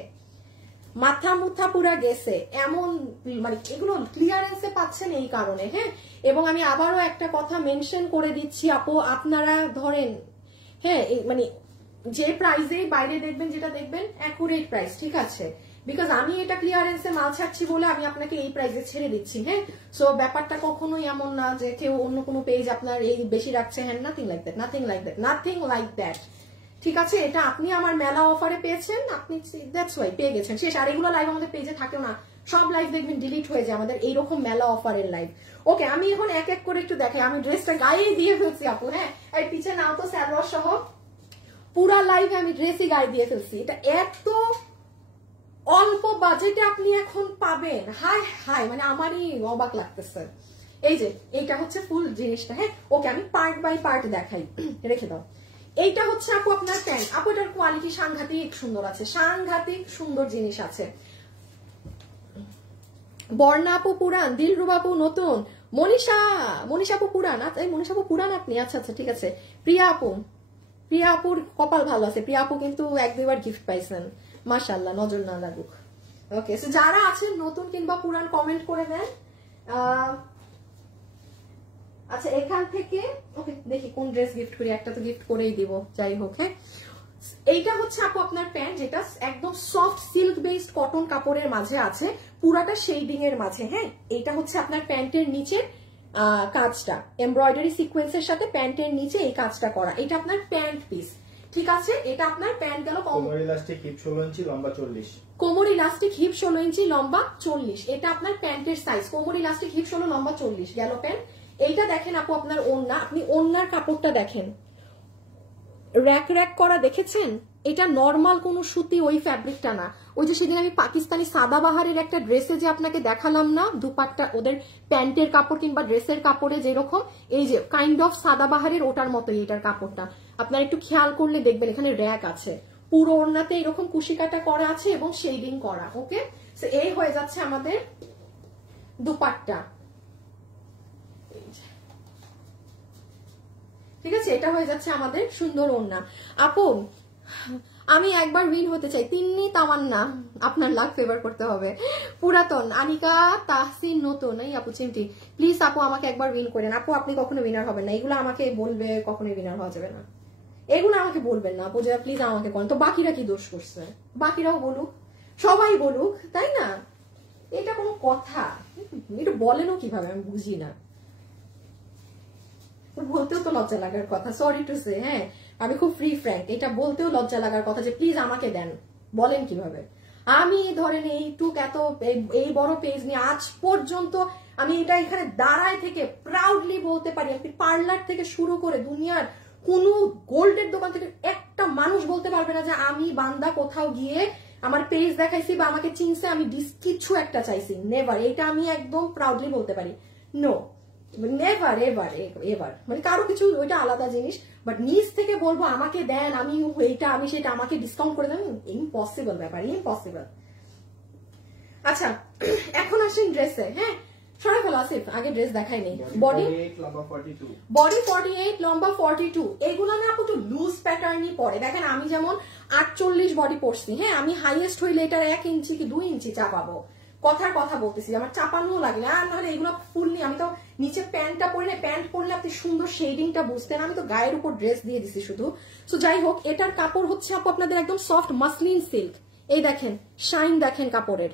মাথা মুথা পুরা গেছে এমন, মানে এগুলো ক্লিয়ারেন্সে পাচ্ছেন এই কারণে। হ্যাঁ, এবং আমি আবারও একটা কথা মেনশন করে দিচ্ছি আপু, আপনারা ধরেন হ্যাঁ মানে যে প্রাইসে বাইরে দেখবেন, যেটা দেখবেন অ্যাকুরেট প্রাইস, ঠিক আছে? বিকজ আমি এটা ক্লিয়ারেন্সে মাল ছাড়ছি বলে আমি আপনাকে এই প্রাইসে ছেড়ে দিচ্ছি। হ্যাঁ, সো ব্যাপারটা কখনোই এমন না যে কেউ অন্য কোনো পেজ আপনার এই বেশি রাখছে, হ্যাঁ nothing like that, nothing like that, nothing like that, ঠিক আছে? এটা আপনি আমার মেলা অফারে পেয়েছেন, আপনি দ্যাটস ওয়াই পেয়ে গেছেন, শেষ। আর এগুলো লাইভ আমাদের পেজে থাকেও না, সব লাইভ দেখবেন ডিলিট হয়ে যায় আমাদের এইরকম মেলা অফারের লাইভ। ওকে, আমি এখন এক এক করে একটু দেখাই। আমি ড্রেসটা গায়ে দিয়ে ফেলছি আপু, হ্যাঁ এই পিছে নাও তো স্যালোয়ার সহ পুরা লাইভে আমি ড্রেসই গায়ে দিয়ে ফেলছি। এটা এত অল্প বাজেটে আপনি এখন পাবেন, হাই হাই, মানে আমারই অবাক লাগতেছে। এই যে এইটা হচ্ছে ফুল জিনিসটা। হ্যাঁ ওকে, আমি পার্ট বাই পার্ট দেখাই, রেখে দাও। এইটা হচ্ছে আপু আপনার প্যান্ট। আপু এটার কোয়ালিটি সাংঘাতিক সুন্দর আছে, সাংঘাতিক সুন্দর জিনিস আছে। বর্ণা আপু পুরান, দিলরুবা আপু নতুন, মনীষা আপু পুরান, এই মনীষা আপু পুরান আপনি, আচ্ছা আচ্ছা ঠিক আছে। প্রিয়া আপু প্রিয়া আপুর কপাল ভালো আছে, প্রিয়া আপু কিন্তু 1-2বার গিফট পাইছেন, মাশাআল্লাহ, নজর না লাগুক। ওকে, সো যারা আছেন নতুন কিংবা পুরান কমেন্ট করে দেন। আচ্ছা, এখান থেকে ওকে দেখি কোন ড্রেস গিফট করি, একটা তো গিফট করেই দিব, যাই হোক। হ্যাঁ, এইটা হচ্ছে আপু আপনার প্যান্ট, যেটা একদম সফট সিল্ক বেসড কটন কাপড়ের মাঝে আছে, পুরাটা শেডিং এর মাঝে। হ্যাঁ, এইটা হচ্ছে আপনার প্যান্টের নিচে কাজটা এমব্রয়ডারি সিকোয়েন্সের সাথে প্যান্টের নিচে এই কাজটা করা, এটা আপনার প্যান্ট পিস। ঠিক আছে, এটা আপনার প্যান্ট গেল। কোমর ইলাস্টিক হিপ 16 ইঞ্চি লম্বা 40, কোমর ইলাস্টিক হিপ 16 ইঞ্চি লম্বা 40, এটা আপনার প্যান্টের সাইজ। কোমর ইলাস্টিক হিপ 16 লম্বা 40 গেল প্যান্ট। এইটা দেখেন আপু আপনার ওড়না, আপনি ওড়নার কাপড়টা দেখেন, র‍্যাক র‍্যাক করা দেখেছেন, এটা নরমাল কোনো সুতি ওই ফ্যাব্রিকটা না। ওই যে সেদিন আমি পাকিস্তানি সাদাবাহারের একটা ড্রেসে যে আপনাকে দেখালাম না, দুপাট্টা ওদের প্যান্টের কাপড় কিংবা ড্রেসের কাপড়ে যেরকম এই যে কাইন্ড অফ সাদাবাহারের, ওটার মতোই এটার কাপড়টা। আপনারা একটু খেয়াল করলে দেখবেন এখানে র‍্যাক আছে, পুরো ওড়নাতে এরকম কুশিকাটা করা আছে এবং শেডিং করা। ওকে, সো এই হয়ে যাচ্ছে আমাদের দুপাট্টা। ঠিক আছে, এটা হয়ে যাচ্ছে আমাদের সুন্দর ওড়না। আপু আমি একবার উইন হতে চাই, তিন্নি তামান্না, আপনার লাক ফেভার করতে হবে। পুরাতন আনিকা তাহসিন নতুন, এই আপু চিমটি, প্লিজ আপু আমাকে একবার উইন করেন। আপু আপনি কখনো উইনার হবেন না, এগুলো আমাকে বলবে, কখনোই উইনার হওয়া যাবে না, এগুলো আমাকে বলবেন না আপু, যা প্লিজ আমাকে করেন। তো বাকিরা কি দোষ করছে? বাকিরাও বলুক, সবাই বলুক, তাই না? এটা কোনো কথা? একটু বলেনও কিভাবে, আমি বুঝি না, বলতেও তো লজ্জা লাগার কথা, সরি টু সে। হ্যাঁ, আমি খুব ফ্রি ফ্র্যাঙ্ক, এটা বলতেও লজ্জা লাগার কথা যে প্লিজ আমাকে দেন। বলেন কিভাবে? আমি ধরেন এইটুক এত এই বড় পেজ নিয়ে আজ পর্যন্ত আমি এটা এখানে দাঁড়ায় থেকে প্রাউডলি বলতে পারি, আমি পার্লার থেকে শুরু করে দুনিয়ার কোনো গোল্ডের দোকান থেকে একটা মানুষ বলতে পারবে না যে আমি বান্দা কোথাও গিয়ে আমার পেজ দেখাইছি বা আমাকে চিনছে, আমি কিছু একটা চাইছি, নেভার। এটা আমি একদম প্রাউডলি বলতে পারি, নো নেভার এভার এভার, মানে কারো কিছু ওইটা আলাদা জিনিস, বাট নিজ থেকে বলবো আমাকে দেন, আমি এইটা আমি সেটা, আমাকে ডিসকাউন্ট করে দেন, ইম্পসিবল ব্যাপার, ইম্পসিবল। আচ্ছা, এখন আসেন ড্রেসে। হ্যাঁ, সরাই ফেলো আসিফ, আগে ড্রেস দেখাই নেই। বডি 48 লম্বা 42, এইগুলো না আপু একটু লুজ প্যাটার্নই পরে। দেখেন আমি যেমন 48 বডি পরছি, হ্যাঁ, আমি হাইয়েস্ট হইলে এটার 1 ইঞ্চি কি 2 ইঞ্চি চাপাবো, কথার কথা বলতেছি, আমার চাপানো লাগে না। আর নাহলে এগুলো ফুললি, আমি তো নিচে প্যান্টটা পরে না, প্যান্ট পরলে আপনি সুন্দর শেডিংটা বুঝতেন, আমি তো গায়ের উপর ড্রেস দিয়ে দিছি শুধু। সো যাই হোক, এটার কাপড় হচ্ছে আপু আপনাদের একদম সফট মাসলিন সিল্ক, এই দেখেন শাইন দেখেন কাপড়ের,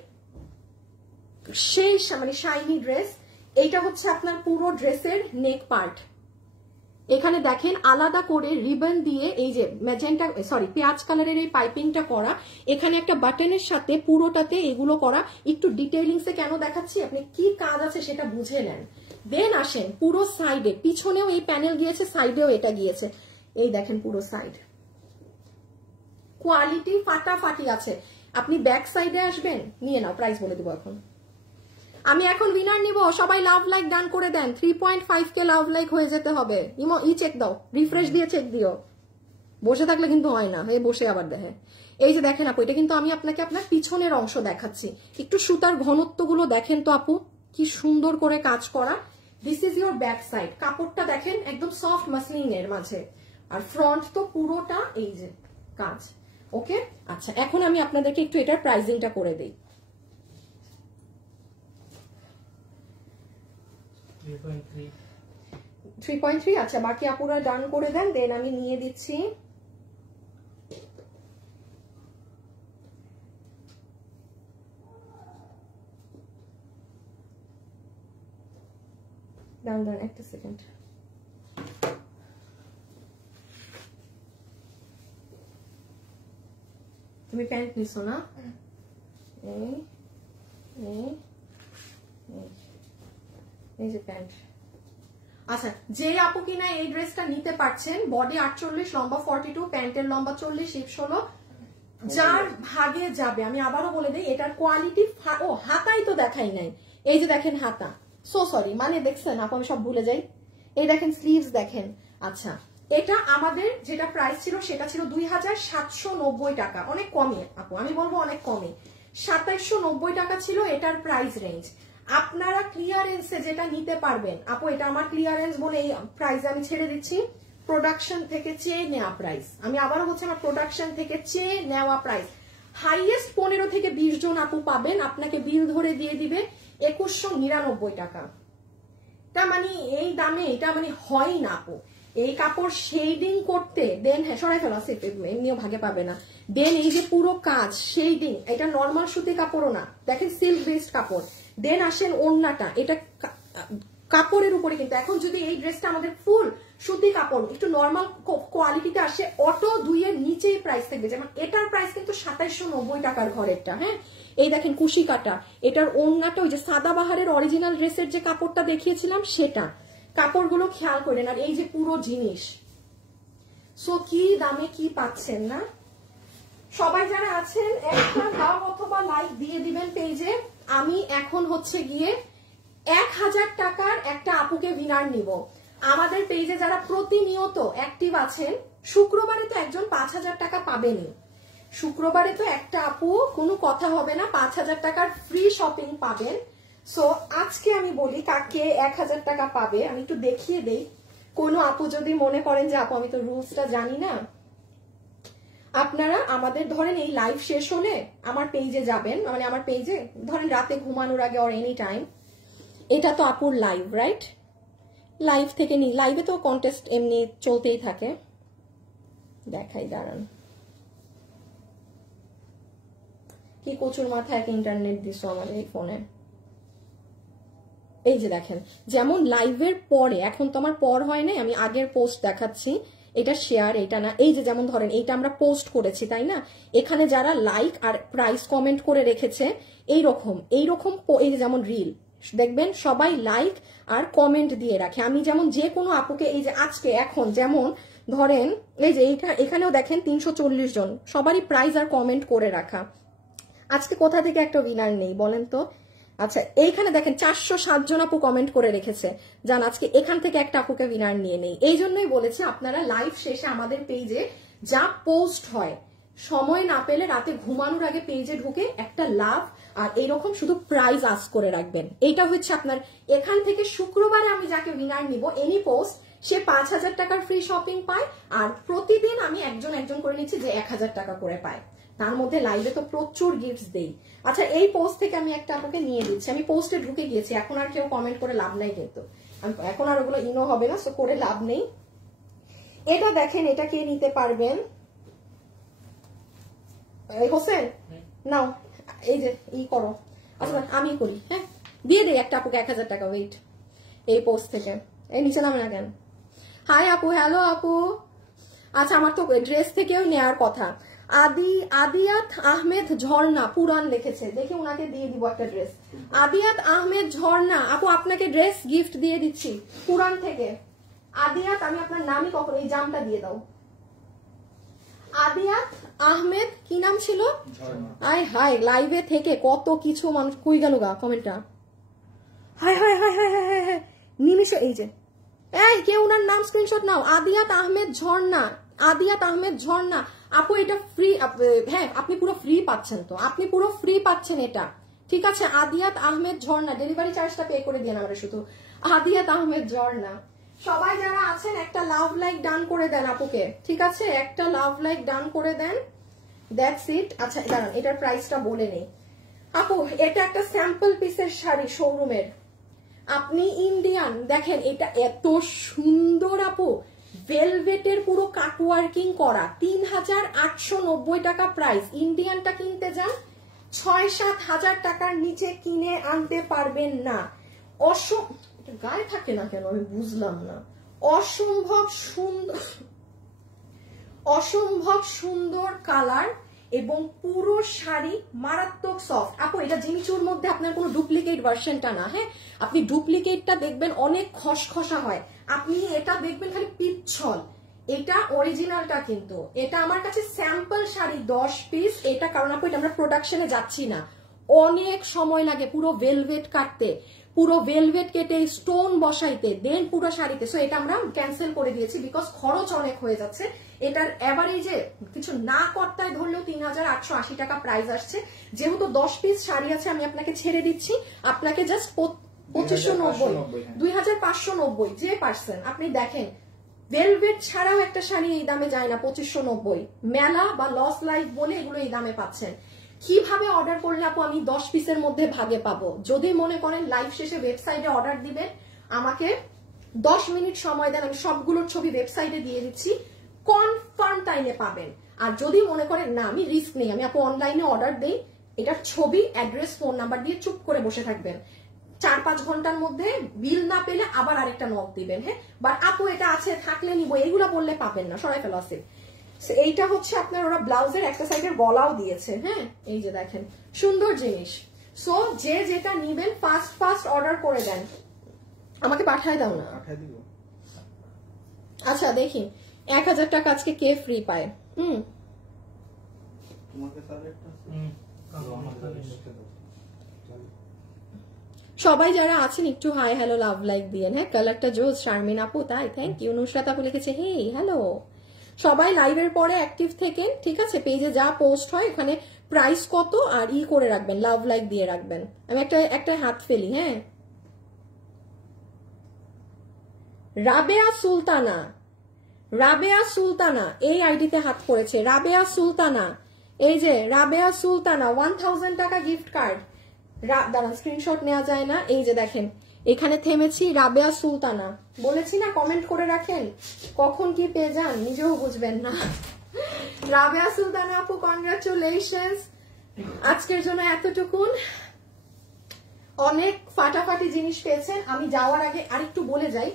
সেই মানে শাইনি ড্রেস। এইটা হচ্ছে আপনার পুরো ড্রেসের নেক পার্ট, এখানে দেখেন আলাদা করে রিবন দিয়ে এই যে ম্যাজেন্টা সরি পেঁয়াজ কালারের এই পাইপিংটা করা, এখানে একটা বাটনের সাথে পুরোটাতে এগুলো করা। একটু ডিটেইলিংসে কেন দেখাচ্ছি, আপনি কি কাজ আছে সেটা বুঝে নেন। দেন আসেন পুরো সাইডে, পিছনেও এই প্যানেল গিয়েছে, সাইডেও এটা গিয়েছে, এই দেখেন পুরো সাইড কোয়ালিটি ফাটাফাটি আছে। আপনি ব্যাক সাইডে আসবেন, নিয়ে নাও, প্রাইস বলে দেবো এখন। আমি এখন উইনার নিব, সবাই লাভ লাইক ডান করে দেন, 3.5K লাভ লাইক হয়ে যেতে হবে। চেক দাও, রিফ্রেশ দিয়ে চেক দিও, বসে থাকলে কিন্তু হয় না, এই বসে আবার দেখে। এই যে দেখেন আপু, এটা কিন্তু আমি আপনাকে আপনার পিছনের অংশ দেখাচ্ছি, একটু সুতার ঘনত্বগুলো দেখেন তো আপু, কি সুন্দর করে কাজ করা। This is your back side, কাপড়টা দেখেন একদম সফট মাসলিনের মাঝে, আর ফ্রন্ট তো পুরোটা এই যে কাজ। ওকে, আচ্ছা এখন আমি আপনাদেরকে একটু এটার প্রাইসিংটা করে দিই। 3.3, আচ্ছা বাকি আপুরা ডান করে দেন, দেন আমি নিয়ে দিচ্ছি। ডান ডান, একটা সেকেন্ড। তুমি প্যান্ট নিছো না? এই যে প্যান্ট। আচ্ছা, যে আপু কিনা এই ড্রেসটা নিতে পারছেন, বডি 48 লম্বা 42, প্যান্টের লম্বা 40 হিপ 16, যার ভাগে যাবে। আমি আবারও বলে দিই, এটার কোয়ালিটি, ও হাতাই তো দেখাই নাই, এই যে দেখেন হাতা, সো সরি, মানে দেখছেন আপু আমি সব ভুলে যাই, এই দেখেন স্লিভস দেখেন। আচ্ছা, এটা আমাদের যেটা প্রাইস ছিল সেটা ছিল 2790 টাকা, অনেক কমই আপু, আমি বলবো অনেক কমই, 2790 টাকা ছিল এটার প্রাইস রেঞ্জ। আপনারা ক্লিয়ারেন্সে যেটা নিতে পারবেন আপু, এটা আমার ক্লিয়ারেন্স বলে এই প্রাইসে আমি ছেড়ে দিচ্ছি, প্রোডাকশন থেকে চেয়ে নেওয়া প্রাইস, আমি আবারও বলছি আমার প্রোডাকশন থেকে চেয়ে নেওয়া প্রাইস। হাইয়েস্ট 15 থেকে 20 জন আপু পাবেন, আপনাকে বিল ধরে দিয়ে দিবে 2199 টাকা। তা মানে এই দামে এটা মানে হয় না আপু। এই কাপড় শেডিং করতে দেন, হ্যাঁ সরাই ফেলা এমনিও ভাগে পাবে না, দেন এই যে পুরো কাজ শেডিং, এটা নর্মাল সুতি কাপড়ও না, দেখেন সিল্ক বেসড কাপড়। দেন আসেন ওড়নাটা, এটা কাপড়ের উপরে কিন্তু এখন যদি এই ড্রেসটা আমাদের ফুল সুতি কাপড় একটু নর্মাল কোয়ালিটিতে আসে, অটো 2 এর নিচেই প্রাইস থাকবে। যেমন এটার প্রাইস কিন্তু 2790 টাকার ঘরেরটা। হ্যাঁ এই দেখেন কুশি কাটা, এটার ওড়নাটা ওই যে সাদাবাহারের অরিজিনাল ড্রেসের যে কাপড়টা দেখিয়েছিলাম সেটা, কাপড়গুলো খেয়াল করেন। আর এই যে পুরো জিনিস, সো কি দামে কি পাচ্ছেন না। সবাই যারা আছেন একটা লাভ অথবা লাইক দিয়ে দিবেন পেজে। আমি এখন হচ্ছে গিয়ে 1000 টাকার একটা আপুকে উইনার নিব আমাদের পেজে যারা প্রতিনিয়ত অ্যাক্টিভ আছেন। শুক্রবারে তো একজন 5000 টাকা পাবেনই, শুক্রবারে তো একটা আপু কোনো কথা হবে না 5000 টাকার ফ্রি শপিং পাবেন। সো আজকে আমি বলি কাকে 1000 টাকা পাবে, আমি একটু দেখিয়ে দেই। কোনো আপু যদি মনে করেন যে আপু আমি তো রুলসটা জানি না, আপনারা আমাদের ধরেন এই লাইভ শেষ হলে আমার পেজে যাবেন, মানে আমার পেজে ধরেন রাতে ঘুমানোর আগে অর এনি টাইম, এটা তো আপুর লাইভ রাইট, লাইভ থেকে নি, লাইভে তো কন্টেস্ট এমনি চলতেই থাকে। দেখাই দাঁড়ান, কি প্রচুর মাথায় এক ইন্টারনেট দিছো আমাদের এই ফোনে। এই যে দেখেন, যেমন লাইভের পরে, এখন তো আমার পর হয় নাই, আমি আগের পোস্ট দেখাচ্ছি, এটা শেয়ার, এটা না। এই যে যেমন ধরেন এইটা আমরা পোস্ট করেছি তাই না, এখানে যারা লাইক আর প্রাইস কমেন্ট করে রেখেছে এইরকম এই যে যেমন রিল দেখবেন সবাই লাইক আর কমেন্ট দিয়ে রাখে। আমি যেমন যে কোনো আপুকে এই যে আজকে এখন যেমন ধরেন এই যে এইটা এখানেও দেখেন 340 জন, সবারই প্রাইস আর কমেন্ট করে রাখা। আজকে কোথা থেকে একটা উইনার নেই বলেন তো? আচ্ছা এইখানে দেখেন 407 জন আপু কমেন্ট করে রেখেছে, জান আজকে এখান থেকে একটা আপুকে উইনার নিয়ে নেই। এই জন্যই বলেছি আপনারা লাইভ শেষে আমাদের পেজে যা পোস্ট হয়, সময় না পেলে রাতে ঘুমানোর আগে পেজে ঢুকে একটা লাভ আর এইরকম শুধু প্রাইজ আস্ক করে রাখবেন। এইটা হচ্ছে আপনার, এখান থেকে শুক্রবারে আমি যাকে উইনার নিব এনি পোস্ট সে 5000 টাকার ফ্রি শপিং পায়, আর প্রতিদিন আমি একজন একজন করে নিচ্ছি যে 1000 টাকা করে পায়। তার মধ্যে লাইভে তো প্রচুর গিফটস দেই। আচ্ছা এই পোস্ট থেকে আমি একটা আপনাকে নিয়ে দিচ্ছি, আমি পোস্টে ঢুকে গিয়েছি, এখন আর কেউ কমেন্ট করে লাভ নাই, কিন্তু এখন আর ওগুলো ইনো হবে না, সো করে লাভ নেই। এটা দেখেন, এটা কে নিতে পারবেন? হোসেন নাও, এই যে ই করো, আচ্ছা আমি করি, হ্যাঁ দিয়ে দেই একটা আপুকে 1000 টাকা। ওয়েট, এই পোস্ট থেকে, এই নিচে নামে না কেন? হাই আপু, হ্যালো আপু। আচ্ছা আমার তো ড্রেস থেকেও নেওয়ার কথা। আদিয়াত আহমেদ ঝর্ণা পুরান লিখেছে, দেখি উনাকে দিয়ে দিব একটা ড্রেস। আদিয়াত আহমেদ ঝর্ণা আপু আপনাকে ড্রেস গিফট দিয়ে দিচ্ছি পুরান থেকে। আদিয়াত, আমি আপনার নামই কখন, এই জামটা দিয়ে দাও। আদিয়াত আহমেদ, কি নাম ছিল? আয় হাই, লাইভে থেকে কত কিছু মানুষ কই গেল গা কমেন্টটা। Hi hi hi hi hi hi নিমিশে, এই যে এই কে উনার নাম স্ক্রিনশট নাও। আদিয়াত আহমেদ ঝর্ণা, আদিয়াত আহমেদ ঝর্ণা আপু এটা ফ্রি, হ্যাঁ আপনি পুরো ফ্রি পাচ্ছেন, তো আপনি পুরো ফ্রি পাচ্ছেন এটা, ঠিক আছে? আদিয়াত আহমেদ ঝর্ণা, ডেলিভারি চার্জটা পে করে দিন আমরা শুধু। আদিয়াত আহমেদ ঝর্ণা, সবাই যারা আছেন একটা লাভ লাইক ডান করে দেন আপুকে, ঠিক আছে? একটা লাভ লাইক ডান করে দেন, দ্যাটস ইট। আচ্ছা দাঁড়ান, এটার প্রাইসটা বলে নেই আপু। এটা একটা স্যাম্পল পিসের শাড়ি শোরুমের, আপনি ইন্ডিয়ান দেখেন, এটা এত সুন্দর আপু, ভেলভেটের পুরো কাটওয়ার্কিং করা, 3890 টাকা প্রাইস। ইন্ডিয়ানটা কিনতে যান 6-7 হাজার টাকার নিচে কিনে আনতে পারবেন না। গায়ে থাকে না কেন আমি বুঝলাম না। অসম্ভব সুন্দর কালার এবং পুরো শাড়ি মারাত্মক সফট। আপু এটা জিমিচুর মধ্যে আপনার কোনো ডুপ্লিকেট ভার্সনটা না, হ্যাঁ আপনি ডুপ্লিকেটটা দেখবেন অনেক খসখসা হয়, আপনি এটা দেখবেন খালি পিচ্ছল, এটা অরিজিনালটা কিন্তু। এটা আমার কাছে স্যাম্পল শাড়ি 10 পিস, এটা কারণ আপু এটা আমরা প্রোডাকশনে যাচ্ছি না, অনেক সময় লাগে পুরো ভেলভেট কাটতে, পুরো ভেলভেট কেটে স্টোন বসাইতে, দেন পুরো শাড়িতে। সো এটা আমরা ক্যান্সেল করে দিয়েছি বিকজ খরচ অনেক হয়ে যাচ্ছে। এটার এভারেজে কিছু না করতায় ধরলেও 3880 টাকা প্রাইস আসছে। যেহেতু 10 পিস শাড়ি আছে আমি আপনাকে ছেড়ে দিচ্ছি, আপনাকে জাস্ট 2590, 2590 যে পারছেন আপনি দেখেন ভেলভেট ছাড়াও একটা শাড়ি এই দামে যায় না, 2590। মেলা বা লস লাইফ বলে এগুলো এই দামে পাচ্ছেন। কিভাবে অর্ডার করলে আপু আমি 10 পিসের মধ্যে ভাগে পাবো? যদি মনে করেন লাইভ শেষে ওয়েবসাইটে অর্ডার দিবেন, আমাকে 10 মিনিট সময় দেন, আমি সবগুলোর ছবি ওয়েবসাইটে দিয়ে দিচ্ছি, কনফার্ম টাইমে পাবেন। আর যদি মনে করেন না আমি রিস্ক নেই, আমি আপু অনলাইনে অর্ডার দেই, এটার ছবি, অ্যাড্রেস, ফোন নাম্বার দিয়ে চুপ করে বসে থাকবেন, 4-5 ঘন্টার মধ্যে বিল না পেলে আবার আরেকটা নক দিবেন। হ্যাঁ, বাট আপু এটা আছে থাকলে নিবো এগুলা বললে পাবেন না, সরাই ফেলা আছে। এইটা হচ্ছে আপনার ওরা ব্লাউজের একটা সাইডের গলাও দিয়েছে। হ্যাঁ, এই যে দেখেন সুন্দর জিনিস। সো যে যেটা নিবেন ফাস্ট অর্ডার করে দেন, আমাকে পাঠায় দাও না। আচ্ছা দেখি 1000 টাকা আজকে কে ফ্রি পায়? সবাই যারা আছেন একটু হাই হ্যালো লাভ লাইক দিয়ে। হ্যাঁ, কালারটা জোস। শারমিন আপু তাই, থ্যাংক ইউ। নুসরাত আপু লিখেছে হে হ্যালো। সবাই লাইভের পরে অ্যাক্টিভ থেকেন, ঠিক আছে? পেজে যা পোস্ট হয় ওখানে প্রাইস কত আর করে রাখবেন, লাভ লাইক দিয়ে রাখবেন। আমি একটা হাত ফেলি। হ্যাঁ, রাবেয়া সুলতানা এই আইডিতে হাত পড়েছে। রাবেয়া সুলতানা, এই যে রাবেয়া সুলতানা 1000 টাকা গিফট কার্ড। দাঁড়ান, স্ক্রিনশট নেওয়া যায় না। এই যে দেখেন এখানে থেমেছি, রাবেয়া সুলতানা। বলেছি না কমেন্ট করে রাখেন, কখন কি পেয়ে যান নিজেও বুঝবেন না। রাবেয়া সুলতানা আপু কনগ্রাচুলেশনস। আজকের জন্য এতটুকুন। অনেক ফাটাফাটি জিনিস পেয়েছেন। আমি যাওয়ার আগে আরেকটু বলে যাই,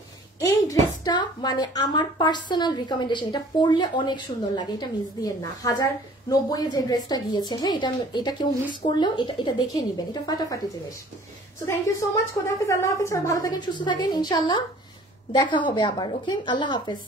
এই ড্রেসটা মানে আমার পার্সোনাল রিকমেন্ডেশন, এটা পরলে অনেক সুন্দর লাগে, এটা মিস দিয়েন না। 1090 যে ড্রেসটা গিয়েছে, হ্যাঁ এটা কেউ মিস করলেও এটা দেখে নিবেন, এটা ফাটাফাটি জিনিস। So thank you so much. খোদা হাফেজ, আল্লাহ হাফেজ। ভালো থাকেন, সুস্থ থাকেন, ইনশাল্লাহ দেখা হবে আবার। ওকে, আল্লাহ হাফেজ।